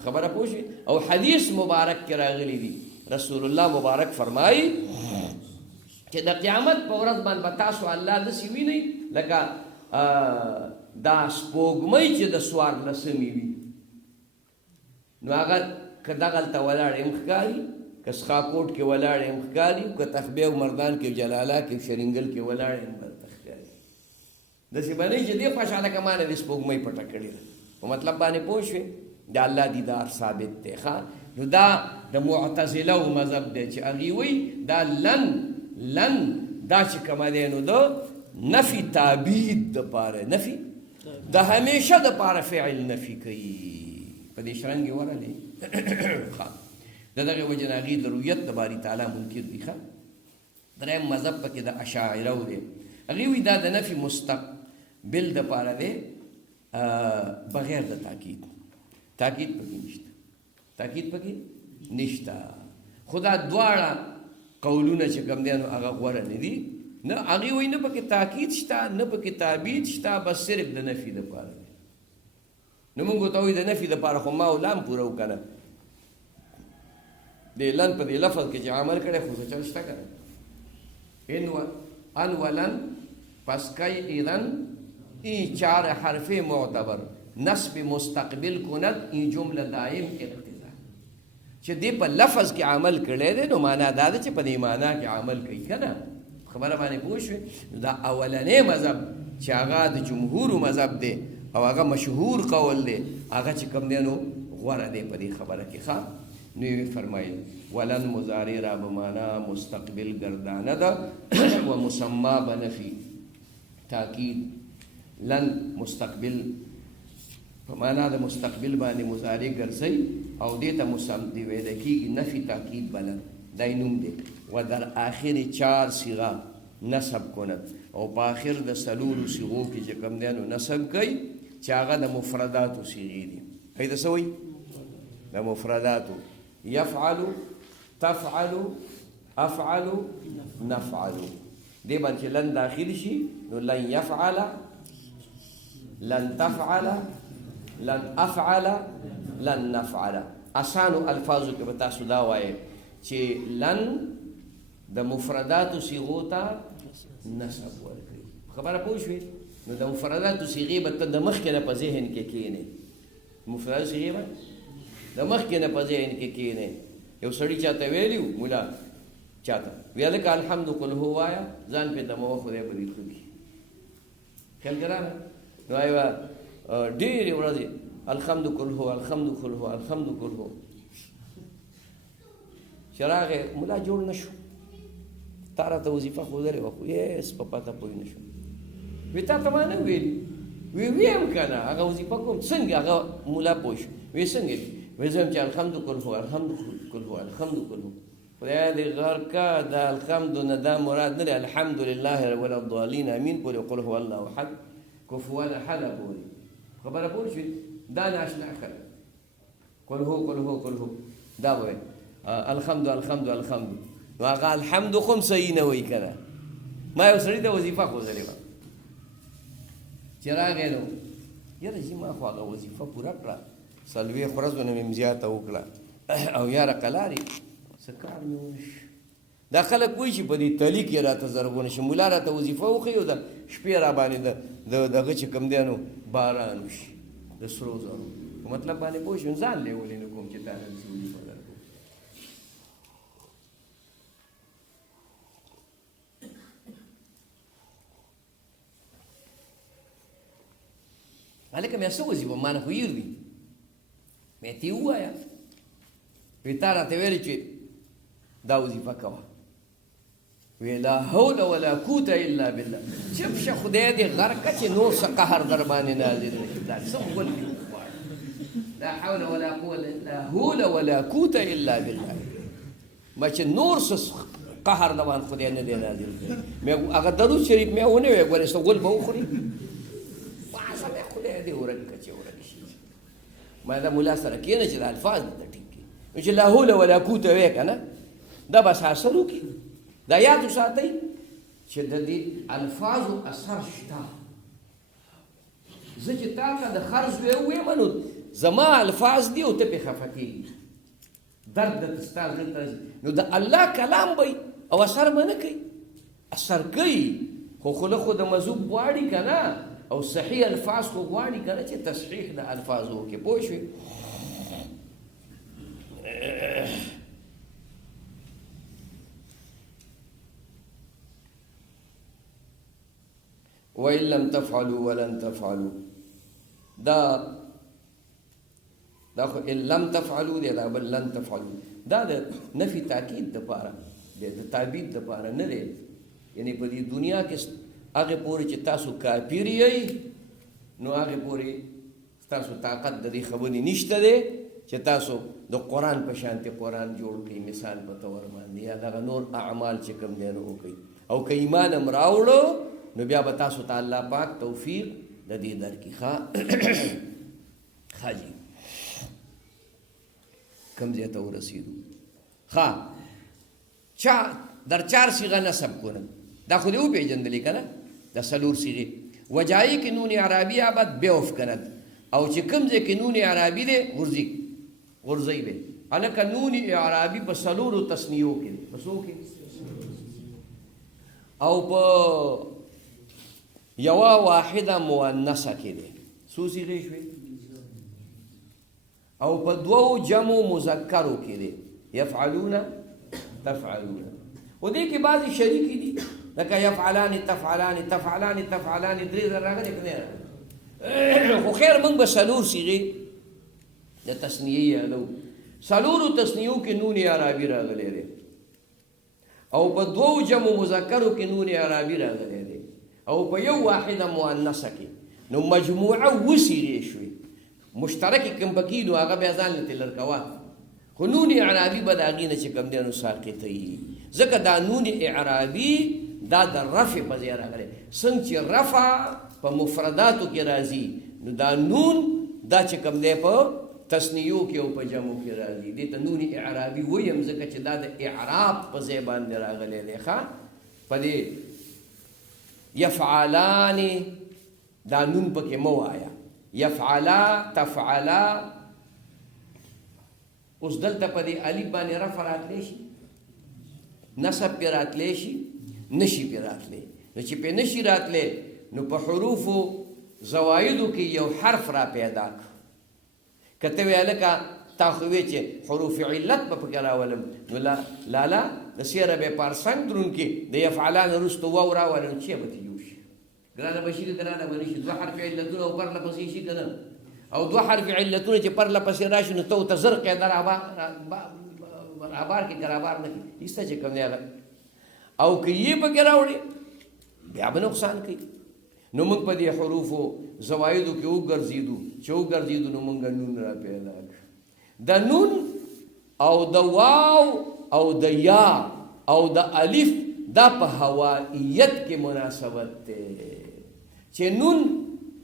خبره پوه شوې؟ او حدیث مبارک کې راغلی دي، رسول الله مبارک فرمایي چې د قیامت په ورځ باندې به تاسو الله داسې وینئ لکه دا سپوږمۍ چې د څوارلسمې وي، نو هغه که دغلته ولاړ یم ښکاري، که سخاکوټ کې ولاړ یم ښکاري، که تخبې او مردان کې جلاله کې شرینګل کې ولاړ یم درته ښکاري. داسې به نه وي چې دې خوشحاله که ما نه دې سپوږمۍ پټه کړې ده. په مطلب باندې پوه شوې؟ د الله دیدار ثابت دی. نو دا د معتزلو مذهب دی چې هغې وایي دا لن دا چې کومه دی نو د نفي تعبید دپاره، نفي د همیشه دپاره فعل نفي کوي. په دې شرنګ یې ورلې د دغې وجې نه هغې د رؤیت د باري تعالی منکر دي. دریم مذهب پکې د اشاعرو دی، هغې وایي دا د نفي مستقبل دپاره دی بغیر د تاکید. تاکید پکې نشته، تاکید پکې نشته. خو دا دواړه قولونه چې کوم دی نو هغه غوره نه دي. نه هغې وایي نه پکې تاکید شته نه پکې تعبید شته، بس صرف د نفي دپاره دی. نو موږ ورته وایي د نفي دپاره خو ما لام پوره وکنه، د لن په دې لفظ کې چې عمل کړی خو څه چل شته که نه. ان ولن پس کئی ایدن ای چار حرف معتبر نصب مستقبل کند ای جمله دائم اقتضا، چې دې په لفظ کې عمل کړی دی نو معنا دا ده چې په دې معنا کې عمل کوي که نه. خبره باندې پوه شوې؟ نو دا اولنی مذهب چې هغه د جمهورو مذهب دی او هغه مشهور قول دی، هغه چې کوم دی نو غوره دی په دې خبره کې. نو یې فرمایل ولن مضارع را به معنا مستقبل ګردانه ده و مسما به نفي تاکید. لن مستقبل په معنا د مستقبل باندې مضارع ګرځئ او دې ته دی ویلی کېږي نفي تاکید بلن، دا یې نوم دی. و در آخر چار صیغه نصب کند، او په آخر د څلورو صیغو کې چې کوم دی نو نصب کوي چې هغه د مفرداتو صیغې دي. هی د څه وایي؟ د مفرداتو. یفعلو، تفعلو، افعلو، نفعلو. دې باندې چې لن داخل شي نو لن یفعل، لن تفعل، لن افعل، لن نفعل. اسانو الفاظو کې به تاسو دا وایئ چې لن د مفرداتو صیغو ته نسب ورکړي. خبره پوه شوې؟ نو د مفرداتو صیغې به ته د مخکې نه په ذهن کې کښېنې، مفرداتو صیغې به د مخکې نه په ذهن کې کښېنې. یو سړي چاته ویلي وو، مولا چاته وی هلکه الحمد قل هو وایه ځان پې دموه خدای به دې ښه کړي. خیال کې راغله؟ نو وایي ډېرې ورځې الحمد قل هو الحمد قل هو الحمد قل هو. چې راغی ملا جوړ نه شو، تا راته وظیفه ښودلې وه خو هېڅ په پته پوه نه شوم. وی تا ته ما نه ویلي؟ وی ویم که نه هغه وظیفه کوم. څنګه؟ هغه ملا پوه شو. وی څنګه؟ وی زه یم چې الحمد قل هو الحمد قل هو الحمد قل هو. خدای دې غرقه دا الحمد نه دا مراد نه دی الحمدلله رب الضالین امین پورې قل هو الله احد کفوا احد پورې خبره پوه شوې دا ناشنا خلک قل هو دا وایي الحمد نو هغه الحمد خو هم صحیح نه وایي که نه ما یو سړي ته وظیفه ښودلې وه چې راغی نو یاره چې ما خو هغه وظیفه پوره کړه 40 ورځو نه مې زیاته وکړه او یاره قلارې څه کار مې ونشو دا خلک وایي چې په دې تلیک یې راته زرغونه شي ملا راته وظیفه وښیي او د شپې را باندې دغه چې کوم دی نو باران وشي د سرو زرو په مطلب باندې پوه شوم ځان لیولې نه کوم چې تا نه داسې وظیفه درکوم هلکه مې څه وظیفه ما نه خو هیر دي مې ته یې ووایه وی تا راته ویلې چې دا وظیفه کوه وی لا حول ولا قوت الا بالله چپ شه خدای دې غرقه چې نور څه قهر در باندې نازل نه شي دا څه وګورې لا حول ولا قوت الا بالله ما چې نور څه قهر د باندې خدای نه دی نازل کړی مې هغه درود شریف مې ونه وی ګورې څه ګل به وخوري باسه مې خدای دې ورکه چې ورک شي ما دا مولا سره کېنه چې د الفاظ نه ټیک کړي چې لا حول ولا قوت وی که نه دا بس حاصل وکړي دا یاد وساتئ چې د دې الفاظو اثر شته زه چې تا ته د خرڅ ووایم نو زما الفاظ دي او ته پرې خفه کېږي درد درته ستا زړه ته نو د الله کلام به او اثر به نه کوي اثر کوي خو خوله خو د مذوب غواړي که نه او صحیح الفاظ خو غواړي که نه چې تصحیح د الفاظو وکړي پوه شوې وَإِن لَمْ تَفْعَلُوا وَلَن تَفْعَلُوا دا خو ان لم تفعلوا دی دا بل لن تفعلوا دا د نفي تاکید دپاره دی د تعبید دپاره نه دی یعنی په دې دنیا کې هغې پورې چې تاسو کافر یئ نو هغې پورې ستاسو طاقت د دې خبرې نشته دی چې تاسو د قرآن په شانتې قرآن جوړ کړئ مثال په طور باندې یا دغه نور اعمال چې کوم دی نو وکړئ او که ایمان هم راوړو نو بیا به تاسو ته الله پاک توفیق د دې درکړي ښه جي کوم ځای ته ورسېدو ښه چا در 4 صیغه نسب کنه دا خو دې وپېژندلې که نه دا 4 صیغې وجایي کې نون عربي آباد بیوف کند او چې کوم ځای کې نون عربي دی غورځئ به هلکه نون عربي په 4 تثنیو کې په څو کې او په یوه واحده مؤنثه کې دی څو صیغې شوې او په 2 جمع مذکرو کې دی یفعلون تفعلون و دې کې بعضې شریکې دي لکه یفعلان تفعلان 3 ځل راغلي که نه خو خیر موږ به 4 صیغې د تثنیې یادو 4 تثنیو کې نون عربي راغلی دی او په 2 جمع مذکرو کې نون عربي راغلی دی او په یو واحده مؤنثه کې نو مجموعه 7 صیغې شوې مشترکې کوم پکې نو هغه بیا ځان له تلر کوه خو نون اعرابي به د هغې نه چې کوم دی نو ساقطوي ځکه دا نون اعرابي دا د رفع په ځای راغلی څنګه چې رفع په مفرداتو کې راځي نو دا نون دا چې کوم دی په تثنیو کې او په جمعو کې راځي دې ته نون اعرابي ویم ځکه چې دا د اعراب په ځای باندې راغلی دی ښه په دې یفعلان دا نون پکې مه وایه یفعلا تفعلا اوس دلته په دې الف باندې رفع راتلی شي نصب پې راتلی شي نشي پې راتلی نو چې پې نشي راتلی نو په حروفو زوایدو کې یو حرف را پیدا کړ که ته وې هلکه تا خو وې چې حروف علت به پکې راولم نو لالا د سیره به پارسنګ درونکې د یفعلان وروسته واو راولم نو چې به ته یو شي ګرانه به شي که ګرانه به نه شي 2 حرف علتونه او پرله پسې شي که نه او 2 حرف علتونه چې پرله پسې راشي نو ته ورته زر قاعده رابار کې ګرابار نه کړي ایسته چې کوم دی هغه او که یې پکې راوړې بیا به نقصان کوي نو موږ په دې حروفو زوایدو کې وګرځېدو چې وګرځېدو نو موږ نون را پیدا کړ د نون او د واو او د یا او د الف دا په هوائیت کې مناسبت ته چې نون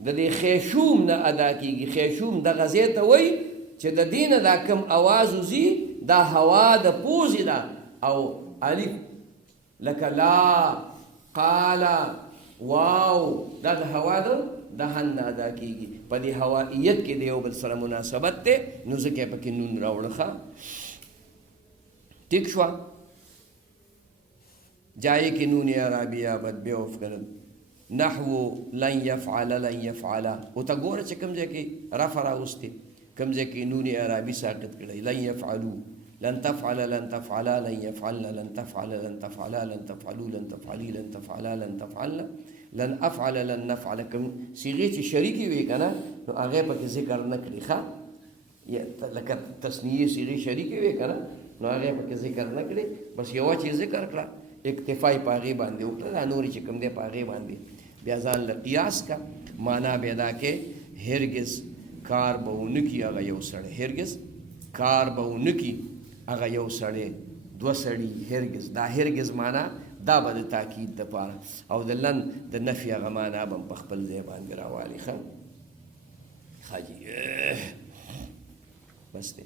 د دې خیشوم نه ادا کیږي. خیشوم د غزې ته وای چې د دینه دا کم आवाज وزي دا هوا د پوزي دا او الف لکه لا قال واو دا د هوا د هن ادا کیږي. په دې هوائیت کې د یو بل سره مناسبت ته نو ځکه پکې نون راوړخه. ټیک شو جای کې نون عربیه بد به وفکر نحو لن يفعل لن يفعل او تا ګوره چې کوم ځای کې رفع راوستي کوم ځای کې نون عربي ساقط کړی لن يفعلوا لن تفعل لن تفعل لن يفعلن لن تفعل لن تفعل لن تفعلوا لن تفعلي لن تفعل لن تفعلن لن افعل لن نفعل کوم صيغه چې شریکی وي کنه نو هغه پکې ذکر نه کړی ښا یا لکه تسنیه صيغه شریکی وي کنه نو هغه پکې ذکر نه کړی بس یو چې ذکر کړه اکتفای پاغي باندې وکړه نورې چې کوم دی پاغي باندې بیا ځان له قیاس کا معنا پیدا کې هرگز کار بهونکی هغه یو سړی هرگز کار بهونکی هغه یو سړی دو سړی هرگز دا هرگز معنا دا به د تاکید د پاره او د لن د نفي هغه معنا به په خپل ځای باندې راوالي ښه حاجي بس دی